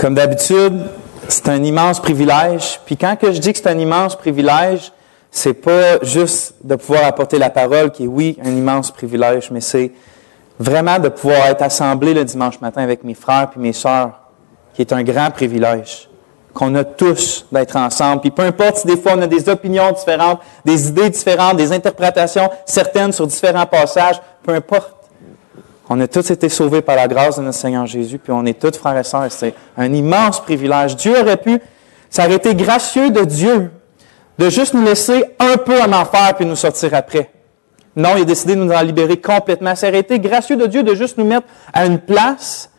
Comme d'habitude, c'est un immense privilège. Puis quand que je dis que c'est un immense privilège, c'est pas juste de pouvoir apporter la parole qui est, oui, un immense privilège, mais c'est vraiment de pouvoir être assemblé le dimanche matin avec mes frères et mes sœurs, qui est un grand privilège, qu'on a tous d'être ensemble. Puis peu importe si des fois on a des opinions différentes, des idées différentes, des interprétations certaines sur différents passages, peu importe. On a tous été sauvés par la grâce de notre Seigneur Jésus, puis on est tous frères et sœurs. C'est un immense privilège. Dieu aurait pu, ça aurait été gracieux de Dieu de juste nous laisser un peu en enfer puis nous sortir après. Non, il a décidé de nous en libérer complètement. Ça aurait été gracieux de Dieu de juste nous mettre à une place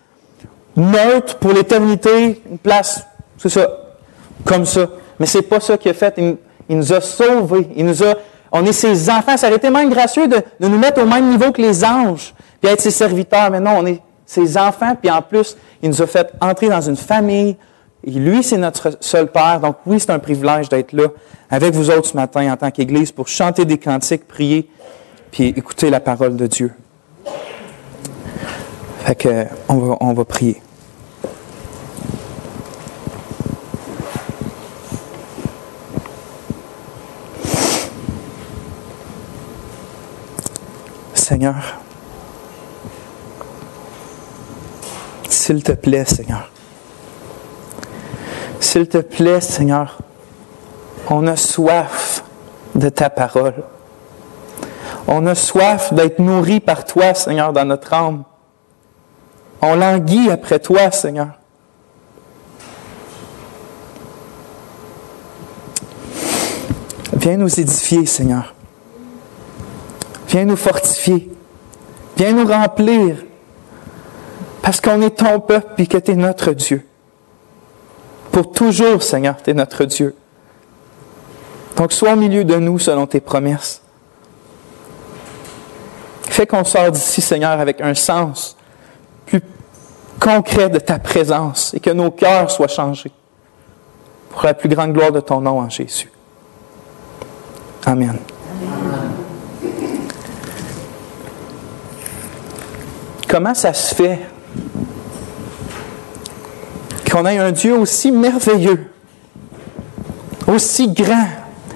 neutre pour l'éternité, une place, c'est ça, comme ça. Mais c'est pas ça qu'il a fait. Il nous a sauvés. On est ses enfants. Ça aurait été même gracieux de nous mettre au même niveau que les anges, puis être ses serviteurs. Mais non, on est ses enfants, puis en plus, il nous a fait entrer dans une famille. Et lui, c'est notre seul Père. Donc oui, c'est un privilège d'être là avec vous autres ce matin en tant qu'Église pour chanter des cantiques, prier, puis écouter la parole de Dieu. Fait que, on va prier. Seigneur, s'il te plaît, Seigneur. S'il te plaît, Seigneur, on a soif de ta parole. On a soif d'être nourri par toi, Seigneur, dans notre âme. On languit après toi, Seigneur. Viens nous édifier, Seigneur. Viens nous fortifier. Viens nous remplir. Parce qu'on est ton peuple et que tu es notre Dieu. Pour toujours, Seigneur, tu es notre Dieu. Donc, sois au milieu de nous selon tes promesses. Fais qu'on sorte d'ici, Seigneur, avec un sens plus concret de ta présence et que nos cœurs soient changés pour la plus grande gloire de ton nom en Jésus. Amen. Comment ça se fait qu'on ait un Dieu aussi merveilleux, aussi grand,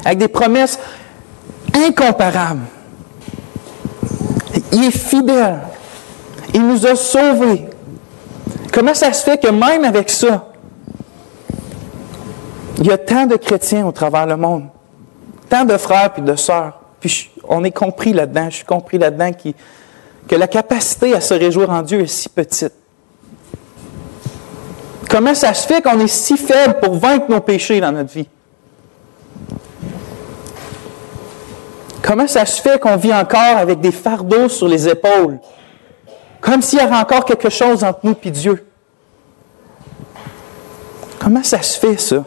avec des promesses incomparables? Il est fidèle. Il nous a sauvés. Comment ça se fait que même avec ça, il y a tant de chrétiens au travers le monde, tant de frères et de sœurs, puis on est compris là-dedans, je suis compris là-dedans que la capacité à se réjouir en Dieu est si petite. Comment ça se fait qu'on est si faible pour vaincre nos péchés dans notre vie? Comment ça se fait qu'on vit encore avec des fardeaux sur les épaules? Comme s'il y avait encore quelque chose entre nous et Dieu. Comment ça se fait, ça?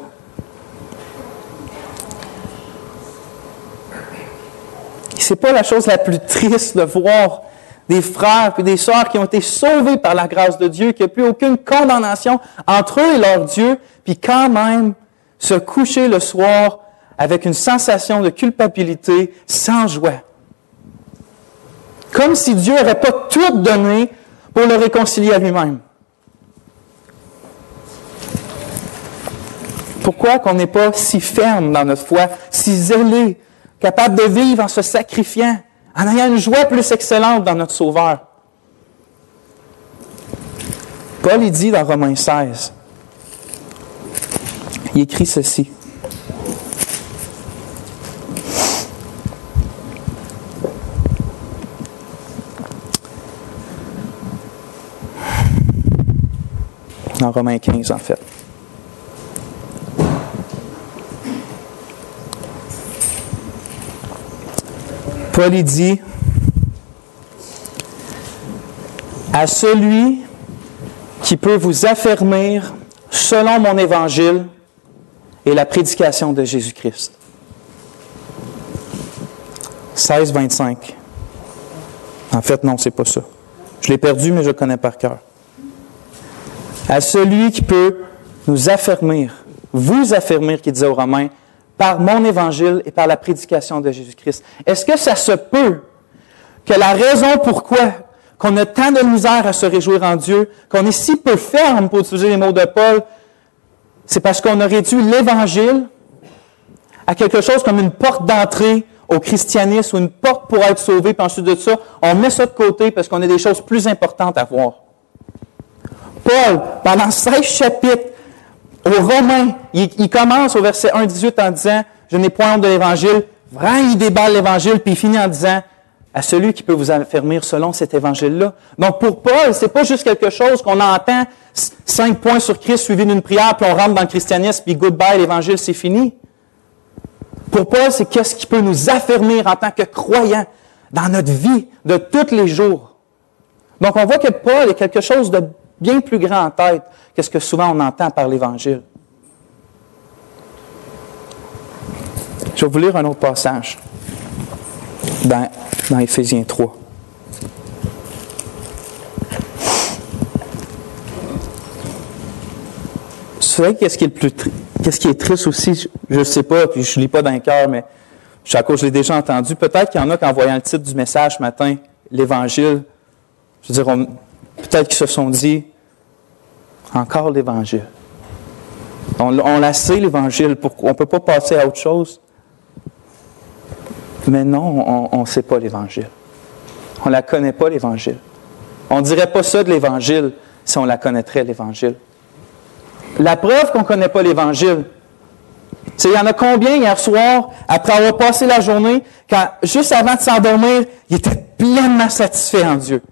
C'est pas la chose la plus triste de voir des frères et des sœurs qui ont été sauvés par la grâce de Dieu, qu'il n'y a plus aucune condamnation entre eux et leur Dieu, puis quand même se coucher le soir avec une sensation de culpabilité, sans joie. Comme si Dieu n'aurait pas tout donné pour le réconcilier à lui-même. Pourquoi qu'on n'est pas si ferme dans notre foi, si zélé, capable de vivre en se sacrifiant, en ayant une joie plus excellente dans notre Sauveur? Paul, il dit dans Romains 16, il écrit ceci. Dans Romains 15, en fait. Paul il dit, à celui qui peut vous affermir selon mon évangile et la prédication de Jésus-Christ. 16, 25. En fait, non, c'est pas ça. Je l'ai perdu, mais je le connais par cœur. À celui qui peut nous affermir, vous affermir, qui disait aux Romains, par mon évangile et par la prédication de Jésus-Christ. Est-ce que ça se peut que la raison pourquoi qu'on a tant de misère à se réjouir en Dieu, qu'on est si peu ferme pour utiliser les mots de Paul, c'est parce qu'on a réduit l'Évangile à quelque chose comme une porte d'entrée au christianisme ou une porte pour être sauvé, puis ensuite de ça, on met ça de côté parce qu'on a des choses plus importantes à voir. Paul, pendant 16 chapitres, aux Romains, il commence au verset 1-18 en disant « Je n'ai point honte de l'Évangile ». Vraiment, il déballe l'Évangile, puis il finit en disant « À celui qui peut vous affermir selon cet Évangile-là ». Donc pour Paul, c'est pas juste quelque chose qu'on entend 5 points sur Christ suivis d'une prière, puis on rentre dans le christianisme, puis goodbye, l'Évangile, c'est fini. Pour Paul, c'est qu'est-ce qui peut nous affermir en tant que croyants dans notre vie de tous les jours. Donc, on voit que Paul a quelque chose de bien plus grand en tête que ce que souvent on entend par l'Évangile. Je vais vous lire un autre passage dans Éphésiens 3. Vous savez, qu'est-ce qui est triste aussi, je ne sais pas, puis je ne lis pas dans le cœur, mais à cause je l'ai déjà entendu. Peut-être qu'il y en a qu'en voyant le titre du message ce matin, l'Évangile, je veux dire, peut-être qu'ils se sont dit, encore l'Évangile. On l'a sait, l'Évangile, on ne peut pas passer à autre chose. Mais non, on ne sait pas l'Évangile. On ne la connaît pas, l'Évangile. On ne dirait pas ça de l'Évangile si on la connaîtrait, l'Évangile. La preuve qu'on ne connaît pas l'Évangile, c'est il y en a combien hier soir, après avoir passé la journée, juste avant de s'endormir, ils étaient pleinement satisfaits en Dieu.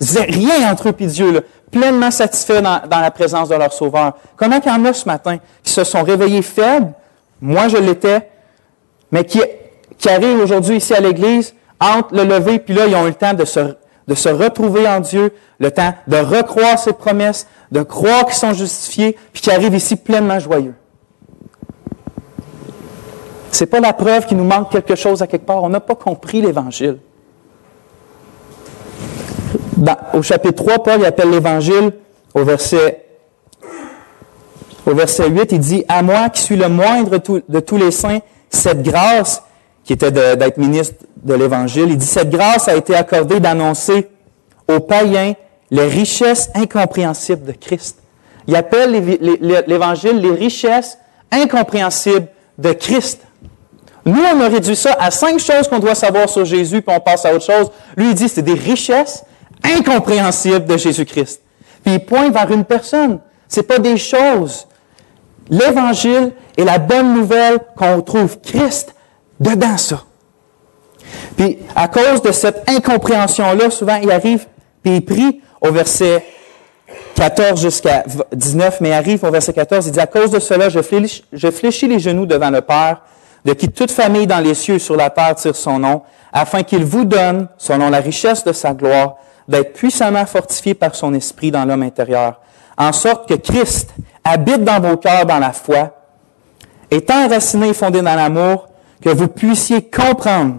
Ils disaient rien entre eux et Dieu, là, pleinement satisfaits dans la présence de leur Sauveur. Comment il y en a ce matin qui se sont réveillés faibles, moi je l'étais, mais qui arrivent aujourd'hui ici à l'Église, entre le lever, puis là, ils ont eu le temps de se retrouver en Dieu, le temps de recroire ses promesses, de croire qu'ils sont justifiés, puis qui arrivent ici pleinement joyeux. Ce n'est pas la preuve qu'il nous manque quelque chose à quelque part. On n'a pas compris l'Évangile. Au chapitre 3, Paul appelle l'Évangile, au verset 8, il dit « À moi qui suis le moindre de tous les saints, cette grâce, qui était d'être ministre de l'Évangile, il dit « Cette grâce a été accordée d'annoncer aux païens les richesses incompréhensibles de Christ. » Il appelle l'Évangile les richesses incompréhensibles de Christ. Nous, on a réduit ça à 5 choses qu'on doit savoir sur Jésus, puis on passe à autre chose. Lui, il dit c'est des richesses incompréhensibles de Jésus-Christ. Puis il pointe vers une personne. Ce n'est pas des choses. L'Évangile est la bonne nouvelle qu'on trouve Christ dedans ça. Puis à cause de cette incompréhension-là, souvent, il arrive, puis il prie au verset 14 jusqu'à 19, mais il arrive au verset 14, il dit « À cause de cela, je fléchis les genoux devant le Père, de qui toute famille dans les cieux et sur la terre tire son nom, afin qu'il vous donne, selon la richesse de sa gloire, d'être puissamment fortifié par son esprit dans l'homme intérieur, en sorte que Christ habite dans vos cœurs dans la foi, étant enraciné et fondé dans l'amour, que vous puissiez comprendre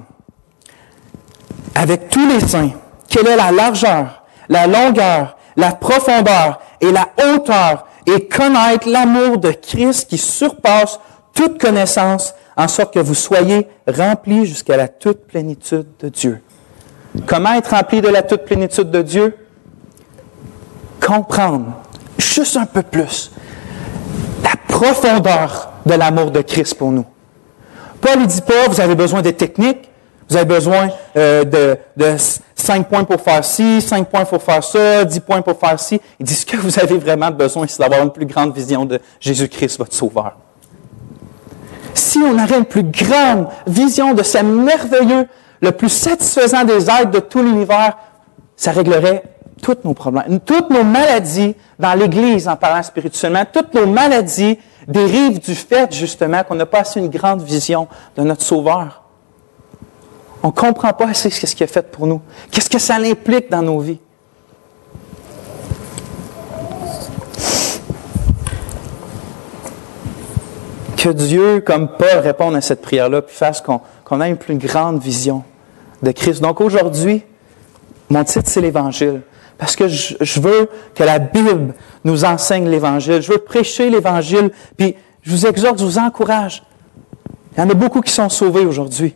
avec tous les saints quelle est la largeur, la longueur, la profondeur et la hauteur, et connaître l'amour de Christ qui surpasse toute connaissance, en sorte que vous soyez remplis jusqu'à la toute plénitude de Dieu. Comment être rempli de la toute plénitude de Dieu? Comprendre, juste un peu plus, la profondeur de l'amour de Christ pour nous. Paul ne dit pas, vous avez besoin de techniques, vous avez besoin de 5 points pour faire ci, 5 points pour faire ça, 10 points pour faire ci. Il dit, ce que vous avez vraiment besoin, c'est d'avoir une plus grande vision de Jésus-Christ, votre Sauveur. Si on aurait une plus grande vision de ce merveilleux, le plus satisfaisant des êtres de tout l'univers, ça réglerait tous nos problèmes, toutes nos maladies dans l'Église, en parlant spirituellement, toutes nos maladies dérivent du fait, justement, qu'on n'a pas assez une grande vision de notre Sauveur. On ne comprend pas assez ce qu'il a fait pour nous. Qu'est-ce que ça implique dans nos vies? Que Dieu, comme Paul, réponde à cette prière-là, puis fasse qu'on ait une plus grande vision de Christ. Donc aujourd'hui, mon titre, c'est l'Évangile. Parce que je veux que la Bible nous enseigne l'Évangile. Je veux prêcher l'Évangile. Puis je vous exhorte, je vous encourage. Il y en a beaucoup qui sont sauvés aujourd'hui.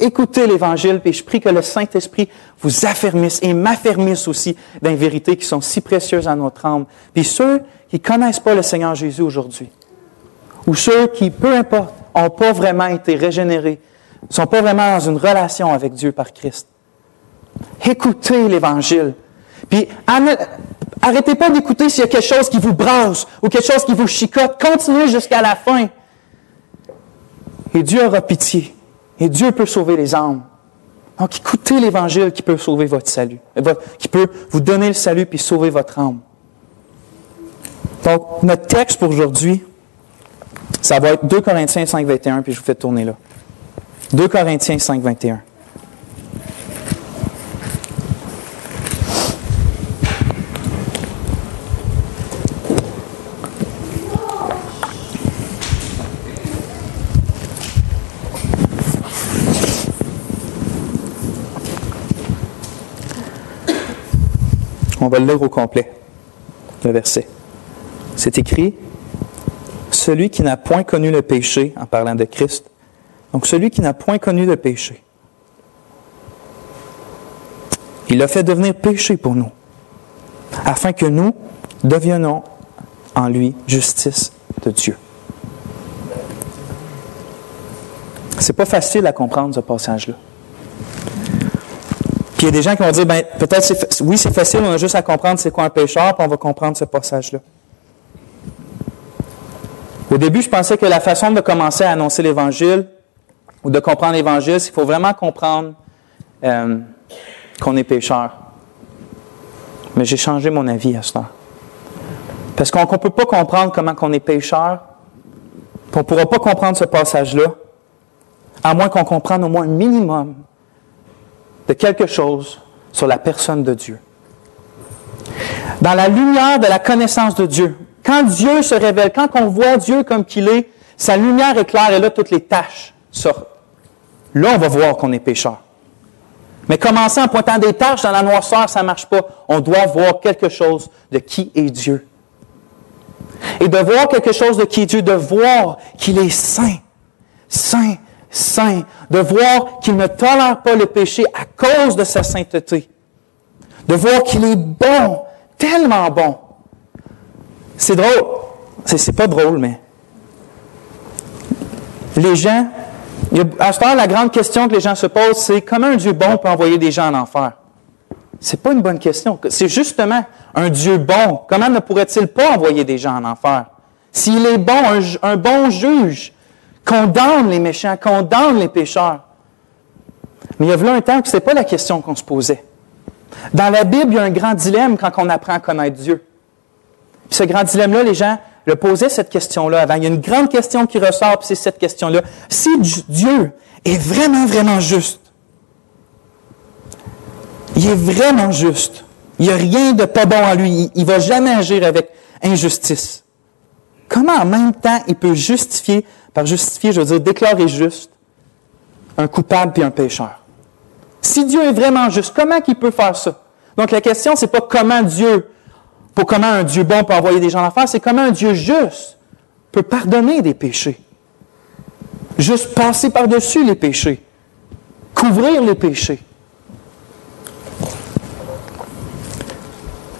Écoutez l'Évangile, puis je prie que le Saint-Esprit vous affermisse et m'affermisse aussi dans les vérités qui sont si précieuses à notre âme. Puis ceux qui ne connaissent pas le Seigneur Jésus aujourd'hui, ou ceux qui, peu importe, n'ont pas vraiment été régénérés, ne sont pas vraiment dans une relation avec Dieu par Christ. Écoutez l'Évangile. Puis arrêtez pas d'écouter s'il y a quelque chose qui vous brasse ou quelque chose qui vous chicote. Continuez jusqu'à la fin. Et Dieu aura pitié. Et Dieu peut sauver les âmes. Donc, écoutez l'Évangile qui peut sauver votre salut, qui peut vous donner le salut puis sauver votre âme. Donc, notre texte pour aujourd'hui, ça va être 2 Corinthiens 5, 21, puis je vous fais tourner là. 2 Corinthiens 5, 21. On va le lire au complet, le verset. C'est écrit, « Celui qui n'a point connu le péché, en parlant de Christ, donc celui qui n'a point connu le péché, il l'a fait devenir péché pour nous, afin que nous deviennons en lui justice de Dieu. » C'est pas facile à comprendre ce passage-là. Puis il y a des gens qui vont dire, peut-être, oui, c'est facile, on a juste à comprendre c'est quoi un pécheur, puis on va comprendre ce passage-là. Au début, je pensais que la façon de commencer à annoncer l'Évangile, ou de comprendre l'Évangile, c'est qu'il faut vraiment comprendre qu'on est pécheur. Mais j'ai changé mon avis à ce temps. Parce qu'on ne peut pas comprendre comment on est pécheur, puis on ne pourra pas comprendre ce passage-là, à moins qu'on comprenne au moins un minimum de quelque chose sur la personne de Dieu. Dans la lumière de la connaissance de Dieu, quand Dieu se révèle, quand on voit Dieu comme qu'il est, sa lumière éclaire et là, toutes les taches sortent. Là, on va voir qu'on est pécheur. Mais commencer en pointant des taches dans la noirceur, ça ne marche pas. On doit voir quelque chose de qui est Dieu. Et de voir quelque chose de qui est Dieu, de voir qu'il est saint, saint, saint, de voir qu'il ne tolère pas le péché à cause de sa sainteté, de voir qu'il est bon, tellement bon. C'est drôle, c'est pas drôle, mais les gens, à ce temps, la grande question que les gens se posent, c'est comment un Dieu bon peut envoyer des gens en enfer? C'est pas une bonne question. C'est justement un Dieu bon. Comment ne pourrait-il pas envoyer des gens en enfer? S'il est bon, un bon juge, condamne les méchants, condamne les pécheurs. Mais il y a un temps que ce n'est pas la question qu'on se posait. Dans la Bible, il y a un grand dilemme quand on apprend à connaître Dieu. Puis ce grand dilemme-là, les gens le posaient cette question-là avant. Il y a une grande question qui ressort, puis c'est cette question-là. Si Dieu est vraiment, vraiment juste, il est vraiment juste, il n'y a rien de pas bon en lui, il ne va jamais agir avec injustice. Comment en même temps il peut justifier, par justifier, je veux dire déclarer juste, un coupable puis un pécheur? Si Dieu est vraiment juste, comment il peut faire ça? Donc la question, c'est pas comment un Dieu bon peut envoyer des gens en enfer, c'est comment un Dieu juste peut pardonner des péchés. Juste passer par-dessus les péchés. Couvrir les péchés.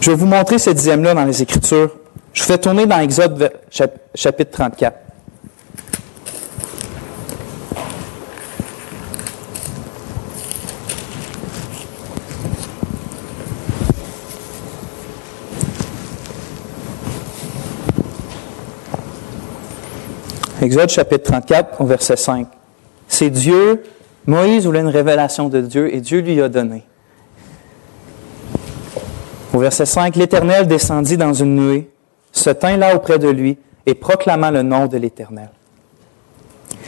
Je vais vous montrer ce dilemme-là dans les Écritures. Je vous fais tourner dans Exode chapitre 34. Exode chapitre 34, au verset 5. C'est Dieu, Moïse voulait une révélation de Dieu et Dieu lui a donné. Au verset 5, l'Éternel descendit dans une nuée, se tint là auprès de lui et proclama le nom de l'Éternel.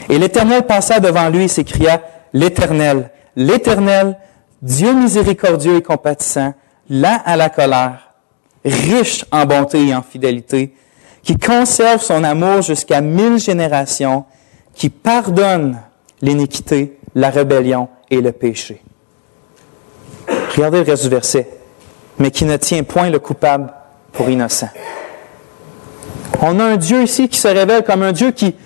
Et l'Éternel passa devant lui et s'écria, l'Éternel, l'Éternel, Dieu miséricordieux et compatissant, lent à la colère, riche en bonté et en fidélité, qui conserve son amour jusqu'à 1000 générations, qui pardonne l'iniquité, la rébellion et le péché. Regardez le reste du verset. Mais qui ne tient point le coupable pour innocent. On a un Dieu ici qui se révèle comme un Dieu qui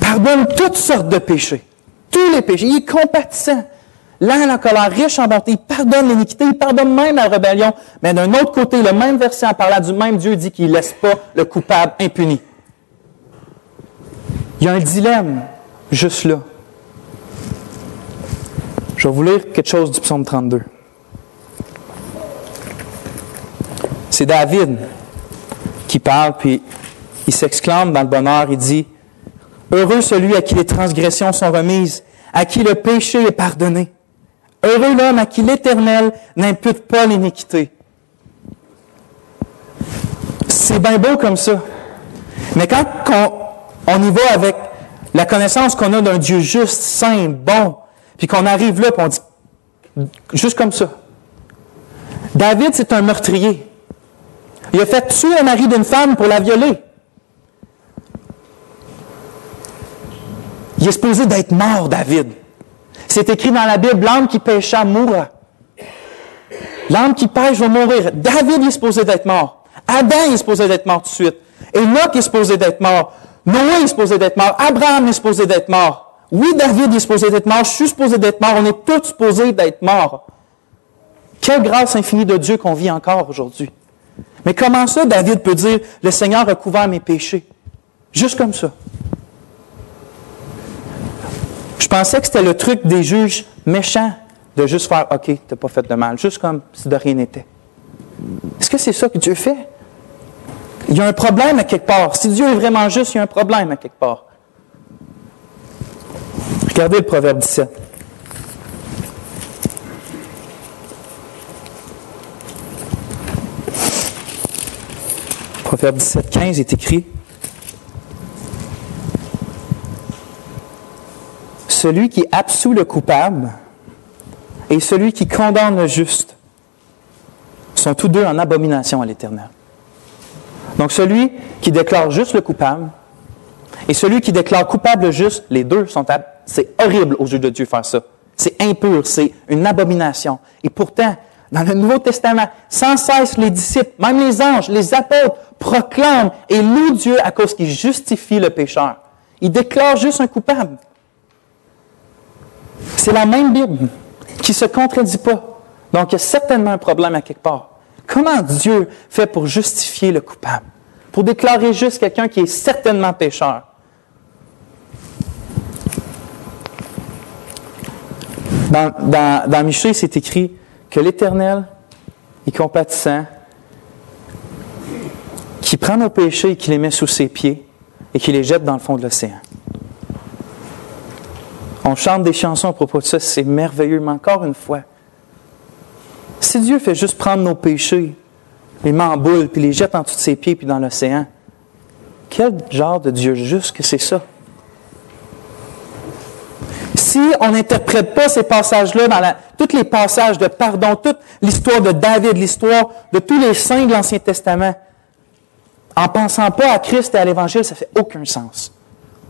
pardonne toutes sortes de péchés. tous les péchés. Il est compatissant, lent à la colère, riche en bonté. Il pardonne l'iniquité, il pardonne même la rébellion. Mais d'un autre côté, le même verset en parlant du même Dieu dit qu'il ne laisse pas le coupable impuni. Il y a un dilemme juste là. Je vais vous lire quelque chose du psaume 32. C'est David qui parle, puis il s'exclame dans le bonheur, il dit « Heureux celui à qui les transgressions sont remises, à qui le péché est pardonné. Heureux l'homme à qui l'Éternel n'impute pas l'iniquité. » C'est bien beau comme ça. Mais quand on y va avec la connaissance qu'on a d'un Dieu juste, saint, bon, puis qu'on arrive là, puis on dit, juste comme ça. David, c'est un meurtrier. Il a fait tuer un mari d'une femme pour la violer. Il est supposé d'être mort, David. C'est écrit dans la Bible, l'âme qui pécha mourra. L'âme qui pêche va mourir. David il est supposé d'être mort. Adam il est supposé d'être mort tout de suite. Enoch est supposé d'être mort. Noé est supposé d'être mort. Abraham est supposé d'être mort. Oui, David est supposé d'être mort. Je suis supposé d'être mort. On est tous supposés d'être morts. Quelle grâce infinie de Dieu qu'on vit encore aujourd'hui. Mais comment ça, David peut dire, « Le Seigneur a couvert mes péchés » juste comme ça. Je pensais que c'était le truc des juges méchants de juste faire « OK, tu n'as pas fait de mal », juste comme si de rien n'était. Est-ce que c'est ça que Dieu fait? Il y a un problème à quelque part. Si Dieu est vraiment juste, il y a un problème à quelque part. Regardez le Proverbe 17. Proverbe 17, 15 est écrit « Celui qui absout le coupable et celui qui condamne le juste sont tous deux en abomination à l'Éternel. » Donc celui qui déclare juste le coupable et celui qui déclare coupable le juste, les deux sont... C'est horrible aux yeux de Dieu faire ça. C'est impur, c'est une abomination. Et pourtant, dans le Nouveau Testament, sans cesse les disciples, même les anges, les apôtres, proclament et louent Dieu à cause qu'il justifie le pécheur. Il déclare juste un coupable. C'est la même Bible qui ne se contredit pas. Donc, il y a certainement un problème à quelque part. Comment Dieu fait pour justifier le coupable? Pour déclarer juste quelqu'un qui est certainement pécheur? Dans Michée, c'est écrit que l'Éternel est compatissant, qui prend nos péchés et qui les met sous ses pieds et qui les jette dans le fond de l'océan. On chante des chansons à propos de ça, c'est merveilleux, mais encore une fois, si Dieu fait juste prendre nos péchés, les met en boule, puis les jette en dessous de ses pieds, puis dans l'océan, quel genre de Dieu juste que c'est ça? Si on n'interprète pas ces passages-là, tous les passages de pardon, toute l'histoire de David, l'histoire de tous les saints de l'Ancien Testament, en ne pensant pas à Christ et à l'Évangile, ça ne fait aucun sens.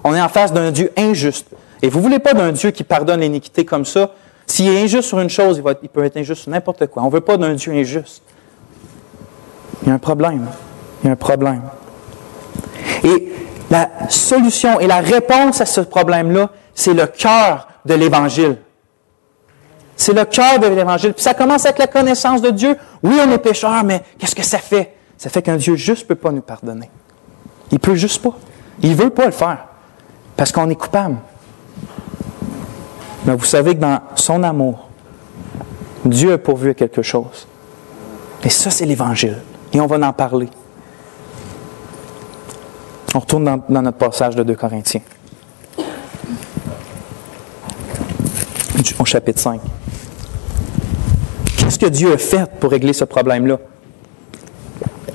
On est en face d'un Dieu injuste. Et vous ne voulez pas d'un Dieu qui pardonne l'iniquité comme ça. S'il est injuste sur une chose, il peut être injuste sur n'importe quoi. On ne veut pas d'un Dieu injuste. Il y a un problème. Il y a un problème. Et la solution et la réponse à ce problème-là, c'est le cœur de l'Évangile. C'est le cœur de l'Évangile. Puis ça commence avec la connaissance de Dieu. Oui, on est pécheurs, mais qu'est-ce que ça fait? Ça fait qu'un Dieu juste ne peut pas nous pardonner. Il ne peut juste pas. Il ne veut pas le faire. Parce qu'on est coupable. Mais vous savez que dans son amour, Dieu a pourvu à quelque chose. Et ça, c'est l'Évangile. Et on va en parler. On retourne dans notre passage de 2 Corinthiens. Au chapitre 5. Qu'est-ce que Dieu a fait pour régler ce problème-là?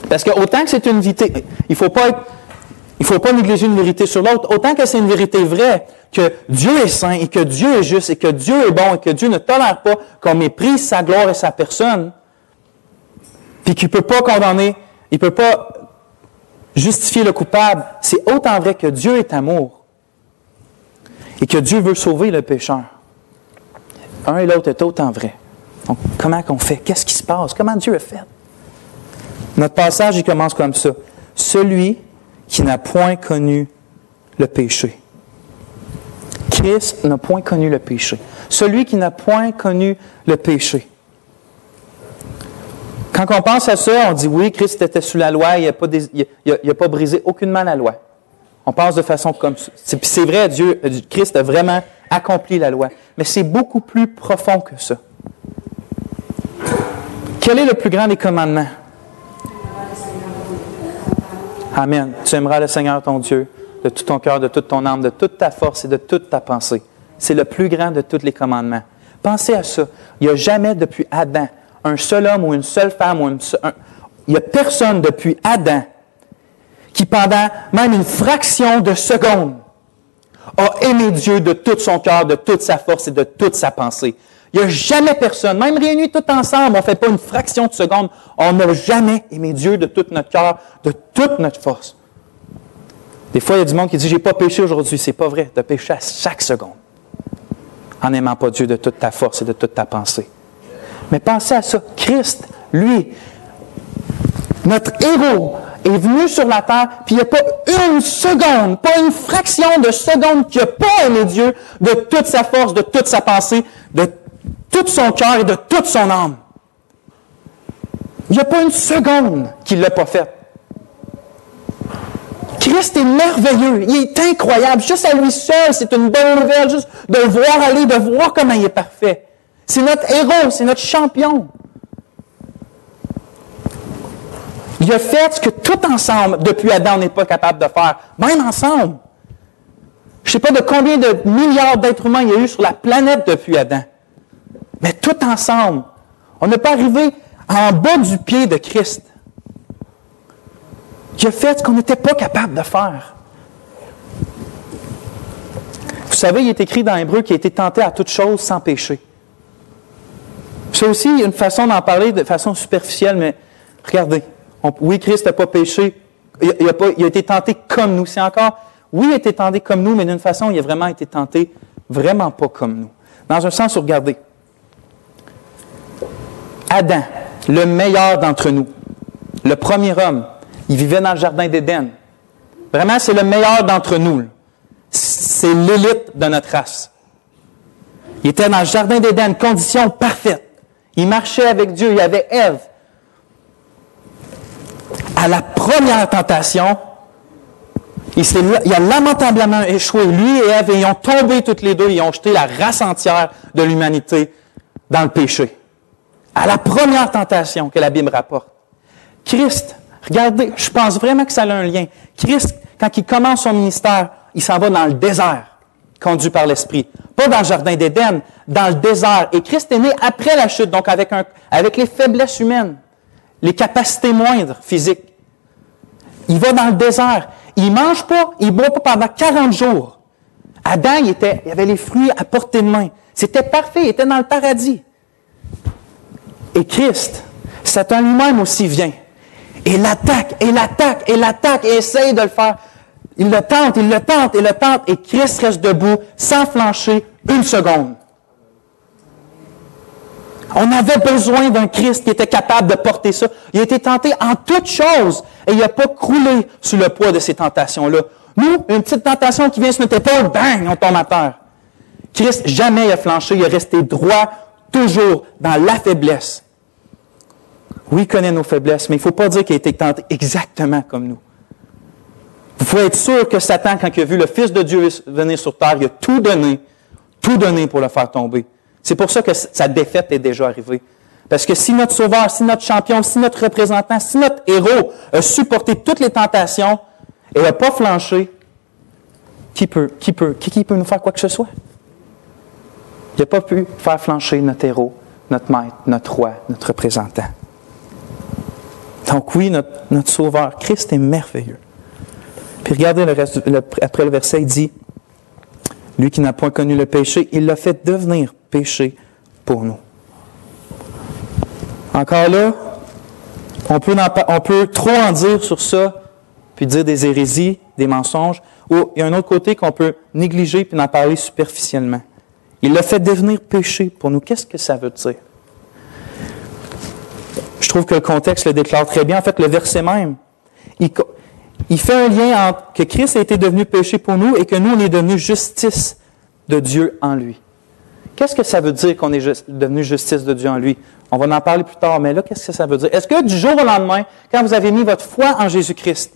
Parce que autant que c'est une vérité, il ne faut pas négliger une vérité sur l'autre, autant que c'est une vérité vraie, que Dieu est saint et que Dieu est juste et que Dieu est bon et que Dieu ne tolère pas qu'on méprise sa gloire et sa personne, puis qu'il ne peut pas condamner, il ne peut pas justifier le coupable, c'est autant vrai que Dieu est amour et que Dieu veut sauver le pécheur. Un et l'autre est autant vrai. Donc, comment qu'on fait? Qu'est-ce qui se passe? Comment Dieu a fait? Notre passage, il commence comme ça. Celui qui n'a point connu le péché. Christ n'a point connu le péché. Celui qui n'a point connu le péché. Quand on pense à ça, on dit oui, Christ était sous la loi, il n'a pas brisé aucunement la loi. On pense de façon comme ça. C'est vrai, Christ a vraiment accompli la loi. Mais c'est beaucoup plus profond que ça. Quel est le plus grand des commandements? Amen. Tu aimeras le Seigneur ton Dieu de tout ton cœur, de toute ton âme, de toute ta force et de toute ta pensée. C'est le plus grand de tous les commandements. Pensez à ça. Il n'y a jamais depuis Adam un seul homme ou une seule femme, il n'y a personne depuis Adam qui, pendant même une fraction de seconde, a aimé Dieu de tout son cœur, de toute sa force et de toute sa pensée. Il n'y a jamais personne, même réunis tout ensemble, on ne fait pas une fraction de seconde, on n'a jamais aimé Dieu de tout notre cœur, de toute notre force. Des fois, il y a du monde qui dit « j'ai pas péché aujourd'hui ». C'est pas vrai, tu as péché à chaque seconde, en n'aimant pas Dieu de toute ta force et de toute ta pensée. Mais pensez à ça, Christ, lui, notre héros, est venu sur la terre, puis il n'y a pas une seconde, pas une fraction de seconde qu'il n'a pas aimé Dieu de toute sa force, de toute sa pensée, de tout son cœur et de toute son âme. Il n'y a pas une seconde qu'il ne l'a pas fait. Christ est merveilleux, il est incroyable. Juste à lui seul, c'est une bonne nouvelle, juste de le voir aller, de voir comment il est parfait. C'est notre héros, c'est notre champion. Il a fait ce que tout ensemble, depuis Adam, on n'est pas capable de faire. Même ensemble. Je ne sais pas de combien de milliards d'êtres humains il y a eu sur la planète depuis Adam. Mais tout ensemble. On n'est pas arrivé en bas du pied de Christ. Il a fait ce qu'on n'était pas capable de faire. Vous savez, il est écrit dans Hébreux qu'il a été tenté à toute chose sans péché. C'est aussi une façon d'en parler de façon superficielle, mais regardez. Oui, Christ n'a pas péché. Il a été tenté comme nous. C'est encore, oui, il a été tenté comme nous, mais d'une façon, il a vraiment été tenté vraiment pas comme nous. Dans un sens, regardez. Adam, le meilleur d'entre nous, le premier homme, il vivait dans le jardin d'Éden. Vraiment, c'est le meilleur d'entre nous. C'est l'élite de notre race. Il était dans le jardin d'Éden, condition parfaite. Il marchait avec Dieu, il y avait Ève. À la première tentation, il a lamentablement échoué. Lui et Ève, ils ont tombé toutes les deux, ils ont jeté la race entière de l'humanité dans le péché. À la première tentation que la Bible rapporte. Christ, regardez, je pense vraiment que ça a un lien. Christ, quand il commence son ministère, il s'en va dans le désert, conduit par l'Esprit. Pas dans le jardin d'Éden, dans le désert. Et Christ est né après la chute, donc avec les faiblesses humaines, les capacités moindres physiques. Il va dans le désert. Il ne mange pas, il ne boit pas pendant 40 jours. Adam, il avait les fruits à portée de main. C'était parfait, il était dans le paradis. Et Christ, Satan lui-même aussi vient. Et l'attaque, et essaye de le faire. Il le tente, et Christ reste debout, sans flancher, une seconde. On avait besoin d'un Christ qui était capable de porter ça. Il a été tenté en toutes choses, et il n'a pas croulé sous le poids de ces tentations-là. Nous, une petite tentation qui vient sur notre épaule, bang, on tombe à terre. Christ, jamais il a flanché, il est resté droit, toujours dans la faiblesse. Oui, il connaît nos faiblesses, mais il ne faut pas dire qu'il a été tenté exactement comme nous. Vous pouvez être sûr que Satan, quand il a vu le Fils de Dieu venir sur terre, il a tout donné pour le faire tomber. C'est pour ça que sa défaite est déjà arrivée. Parce que si notre sauveur, si notre champion, si notre représentant, si notre héros a supporté toutes les tentations et n'a pas flanché, qui peut nous faire quoi que ce soit? Il n'a pas pu faire flancher notre héros, notre maître, notre roi, notre représentant. Donc oui, notre sauveur, Christ est merveilleux. Puis regardez le reste, après le verset, il dit, « Lui qui n'a point connu le péché, il l'a fait devenir péché pour nous. » Encore là, on peut trop en dire sur ça, puis dire des hérésies, des mensonges, ou il y a un autre côté qu'on peut négliger puis en parler superficiellement. Il l'a fait devenir péché pour nous. Qu'est-ce que ça veut dire? Je trouve que le contexte le déclare très bien. En fait, le verset même, il fait un lien entre que Christ a été devenu péché pour nous et que nous, on est devenu justice de Dieu en lui. Qu'est-ce que ça veut dire qu'on est devenu justice de Dieu en lui? On va en parler plus tard, mais là, qu'est-ce que ça veut dire? Est-ce que du jour au lendemain, quand vous avez mis votre foi en Jésus-Christ,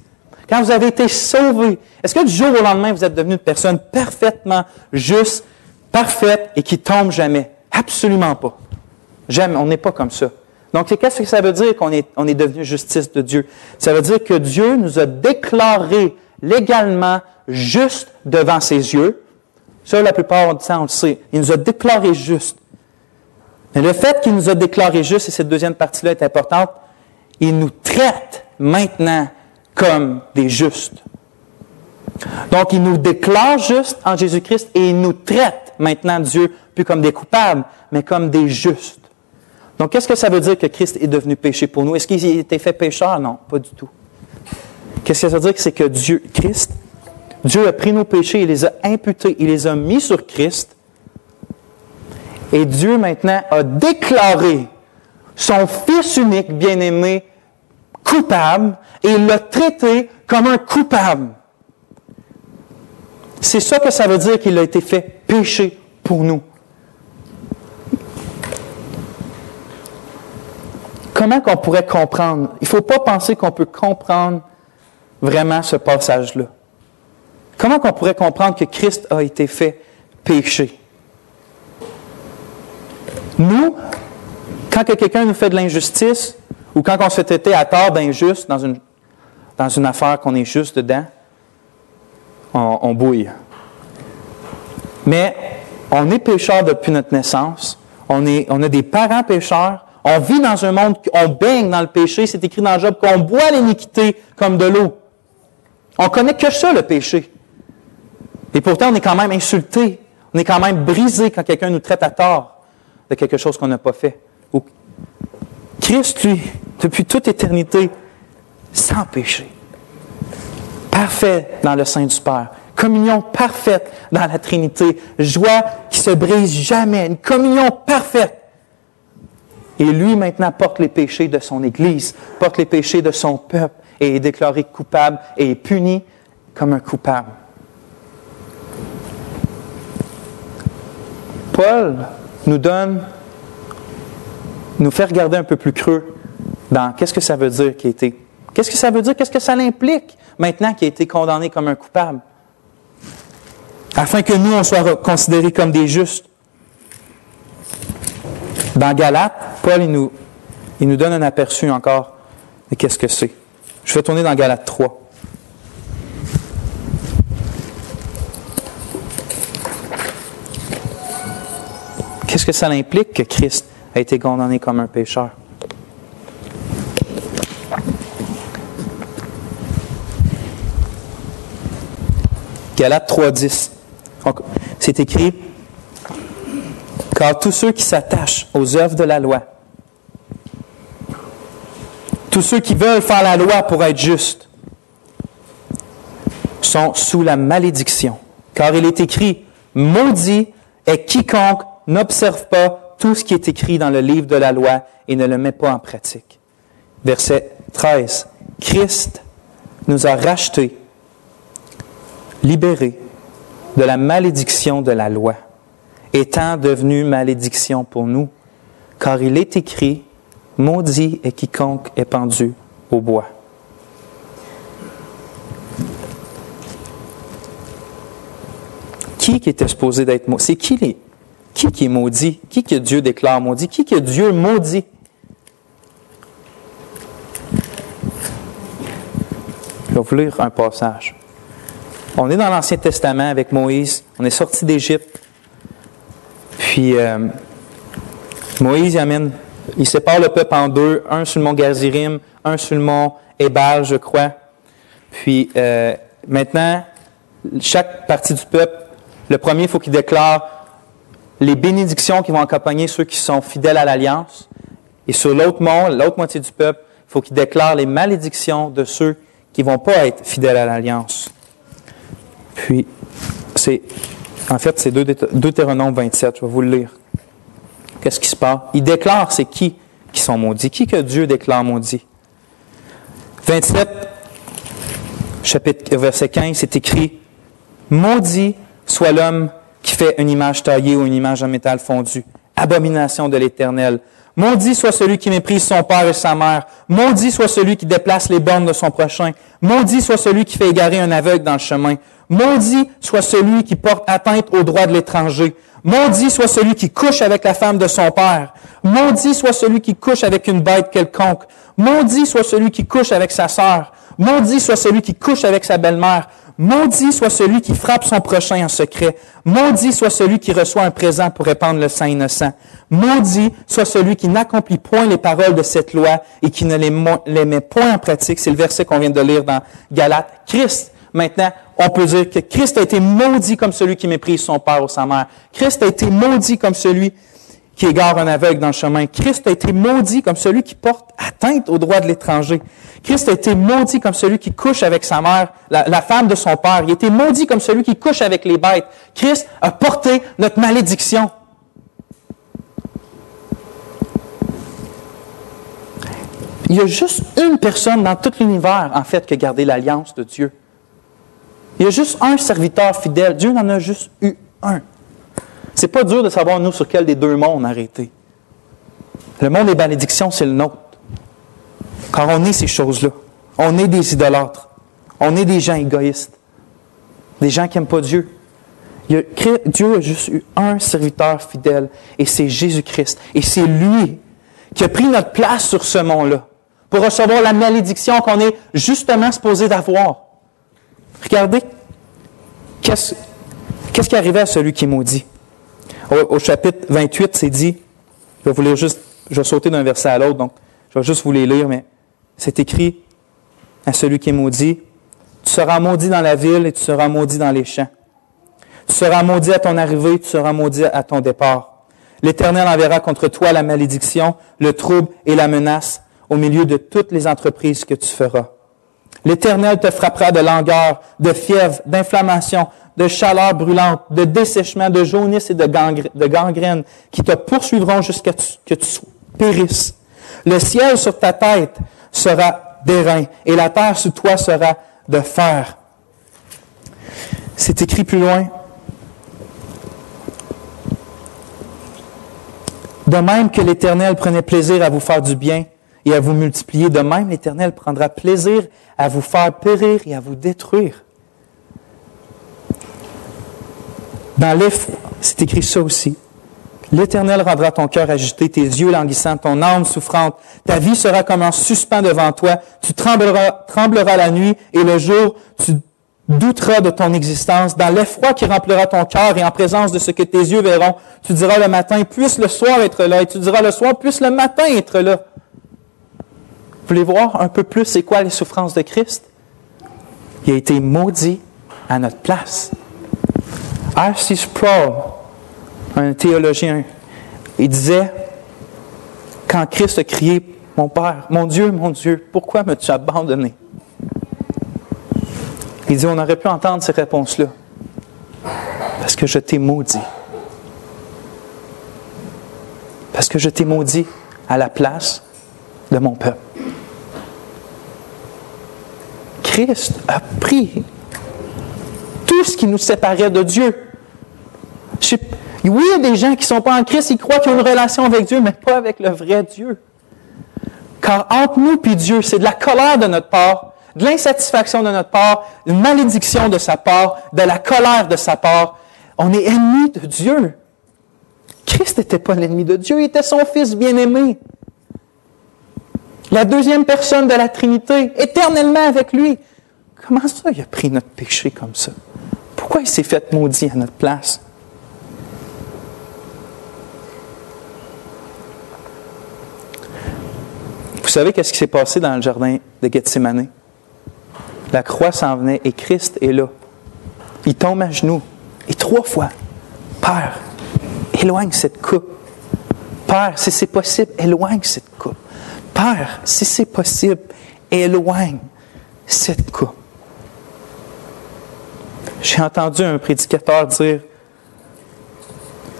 quand vous avez été sauvé, est-ce que du jour au lendemain, vous êtes devenu une personne parfaitement juste, parfaite et qui tombe jamais? Absolument pas. Jamais, on n'est pas comme ça. Donc, qu'est-ce que ça veut dire qu'on est devenu justice de Dieu? Ça veut dire que Dieu nous a déclarés légalement justes devant ses yeux. Ça, la plupart du temps, on le sait. Il nous a déclarés justes. Mais le fait qu'il nous a déclarés justes, et cette deuxième partie-là est importante, il nous traite maintenant comme des justes. Donc, il nous déclare justes en Jésus-Christ et il nous traite maintenant, Dieu, plus comme des coupables, mais comme des justes. Donc, qu'est-ce que ça veut dire que Christ est devenu péché pour nous? Est-ce qu'il a été fait pécheur? Non, pas du tout. Qu'est-ce que ça veut dire? C'est que Dieu a pris nos péchés, il les a imputés, il les a mis sur Christ. Et Dieu, maintenant, a déclaré son Fils unique, bien-aimé, coupable, et il l'a traité comme un coupable. C'est ça que ça veut dire qu'il a été fait péché pour nous. Comment qu'on pourrait comprendre? Il ne faut pas penser qu'on peut comprendre vraiment ce passage-là. Comment qu'on pourrait comprendre que Christ a été fait péché? Nous, quand quelqu'un nous fait de l'injustice, ou quand on se fait traiter à tort d'injuste dans une affaire qu'on est juste dedans, on bouille. Mais on est pécheur depuis notre naissance. On a des parents pécheurs. On vit dans un monde, on baigne dans le péché. C'est écrit dans Job qu'on boit l'iniquité comme de l'eau. On connaît que ça, le péché. Et pourtant, on est quand même insulté. On est quand même brisé quand quelqu'un nous traite à tort de quelque chose qu'on n'a pas fait. Christ, lui, depuis toute éternité, sans péché, parfait dans le sein du Père, communion parfaite dans la Trinité, joie qui se brise jamais, une communion parfaite. Et lui, maintenant, porte les péchés de son Église, porte les péchés de son peuple, et est déclaré coupable et est puni comme un coupable. Paul nous fait regarder un peu plus creux dans qu'est-ce que ça veut dire qu'est-ce que ça veut dire, qu'est-ce que ça l'implique maintenant qu'il a été condamné comme un coupable, afin que nous, on soit considérés comme des justes. Dans Galates, Paul, il nous donne un aperçu encore de qu'est-ce que c'est. Je vais tourner dans Galates 3. Qu'est-ce que ça implique que Christ a été condamné comme un pécheur? Galates 3:10. C'est écrit: car tous ceux qui s'attachent aux œuvres de la loi, tous ceux qui veulent faire la loi pour être justes, sont sous la malédiction. Car il est écrit: maudit est quiconque n'observe pas tout ce qui est écrit dans le livre de la loi et ne le met pas en pratique. Verset 13. Christ nous a rachetés, libérés de la malédiction de la loi, étant devenu malédiction pour nous, car il est écrit: maudit est quiconque est pendu au bois. Qui était supposé d'être maudit? C'est qui est maudit? Qui que Dieu déclare maudit? Qui que Dieu maudit? Je vais vous lire un passage. On est dans l'Ancien Testament avec Moïse. On est sorti d'Égypte. Puis, Moïse il sépare le peuple en deux, un sur le mont Gazirim, un sur le mont Ébal, je crois. Puis, maintenant, chaque partie du peuple, le premier, il faut qu'il déclare les bénédictions qui vont accompagner ceux qui sont fidèles à l'Alliance. Et sur l'autre mont, l'autre moitié du peuple, il faut qu'il déclare les malédictions de ceux qui ne vont pas être fidèles à l'Alliance. Puis, c'est Deutéronome 27, je vais vous le lire. Qu'est-ce qui se passe? Il déclare c'est qui sont maudits. Qui que Dieu déclare maudit? 27, verset 15, c'est écrit: maudit soit l'homme qui fait une image taillée ou une image en métal fondu. Abomination de l'Éternel. Maudit soit celui qui méprise son père et sa mère. Maudit soit celui qui déplace les bornes de son prochain. Maudit soit celui qui fait égarer un aveugle dans le chemin. Maudit soit celui qui porte atteinte aux droits de l'étranger. Maudit soit celui qui couche avec la femme de son père. Maudit soit celui qui couche avec une bête quelconque. Maudit soit celui qui couche avec sa sœur. Maudit soit celui qui couche avec sa belle-mère. Maudit soit celui qui frappe son prochain en secret. Maudit soit celui qui reçoit un présent pour répandre le sang innocent. Maudit soit celui qui n'accomplit point les paroles de cette loi et qui ne les met point en pratique. C'est le verset qu'on vient de lire dans Galates. Christ, maintenant, on peut dire que Christ a été maudit comme celui qui méprise son père ou sa mère. Christ a été maudit comme celui qui égare un aveugle dans le chemin. Christ a été maudit comme celui qui porte atteinte aux droits de l'étranger. Christ a été maudit comme celui qui couche avec sa mère, la femme de son père. Il a été maudit comme celui qui couche avec les bêtes. Christ a porté notre malédiction. Il y a juste une personne dans tout l'univers, en fait, qui a gardé l'alliance de Dieu. Il y a juste un serviteur fidèle. Dieu n'en a juste eu un. C'est pas dur de savoir, nous, sur quel des deux mondes on a arrêté. Le monde des malédictions, c'est le nôtre. Car on est ces choses-là. On est des idolâtres. On est des gens égoïstes. Des gens qui n'aiment pas Dieu. Dieu a juste eu un serviteur fidèle, et c'est Jésus-Christ. Et c'est lui qui a pris notre place sur ce monde-là pour recevoir la malédiction qu'on est justement supposé d'avoir. Regardez, qu'est-ce qui arrivait à celui qui est maudit? Au chapitre 28, c'est dit, je vais sauter d'un verset à l'autre, donc je vais juste vous les lire, mais c'est écrit à celui qui est maudit, tu seras maudit dans la ville et tu seras maudit dans les champs. Tu seras maudit à ton arrivée, tu seras maudit à ton départ. L'Éternel enverra contre toi la malédiction, le trouble et la menace au milieu de toutes les entreprises que tu feras. L'Éternel te frappera de langueur, de fièvre, d'inflammation, de chaleur brûlante, de dessèchement, de jaunisse et de gangrène qui te poursuivront jusqu'à ce que tu périsses. Le ciel sur ta tête sera d'airain et la terre sous toi sera de fer. C'est écrit plus loin. De même que l'Éternel prenait plaisir à vous faire du bien et à vous multiplier, de même l'Éternel prendra plaisir à vous faire périr et à vous détruire. Dans l'effroi, c'est écrit ça aussi. L'Éternel rendra ton cœur agité, tes yeux languissants, ton âme souffrante. Ta vie sera comme en suspens devant toi. Tu trembleras la nuit et le jour, tu douteras de ton existence. Dans l'effroi qui remplira ton cœur et en présence de ce que tes yeux verront, tu diras le matin, puisse le soir être là. Et tu diras le soir, puisse le matin être là. Vous voulez voir un peu plus c'est quoi les souffrances de Christ? Il a été maudit à notre place. R.C. Sproul, un théologien, il disait, quand Christ a crié, « Mon Père, mon Dieu, pourquoi m'as-tu abandonné? » Il dit, on aurait pu entendre ces réponses-là. Parce que je t'ai maudit. Parce que je t'ai maudit à la place de mon peuple. Christ a pris tout ce qui nous séparait de Dieu. Oui, il y a des gens qui ne sont pas en Christ, ils croient qu'ils ont une relation avec Dieu, mais pas avec le vrai Dieu. Car entre nous et Dieu, c'est de la colère de notre part, de l'insatisfaction de notre part, une malédiction de sa part, de la colère de sa part. On est ennemis de Dieu. Christ n'était pas l'ennemi de Dieu, il était son Fils bien-aimé. La deuxième personne de la Trinité, éternellement avec lui. Comment ça, il a pris notre péché comme ça? Pourquoi il s'est fait maudit à notre place? Vous savez qu'est-ce qui s'est passé dans le jardin de Gethsémane? La croix s'en venait et Christ est là. Il tombe à genoux. Et 3 fois, « Père, éloigne cette coupe. Père, si c'est possible, éloigne cette coupe. Père, si c'est possible, éloigne cette coupe. » J'ai entendu un prédicateur dire,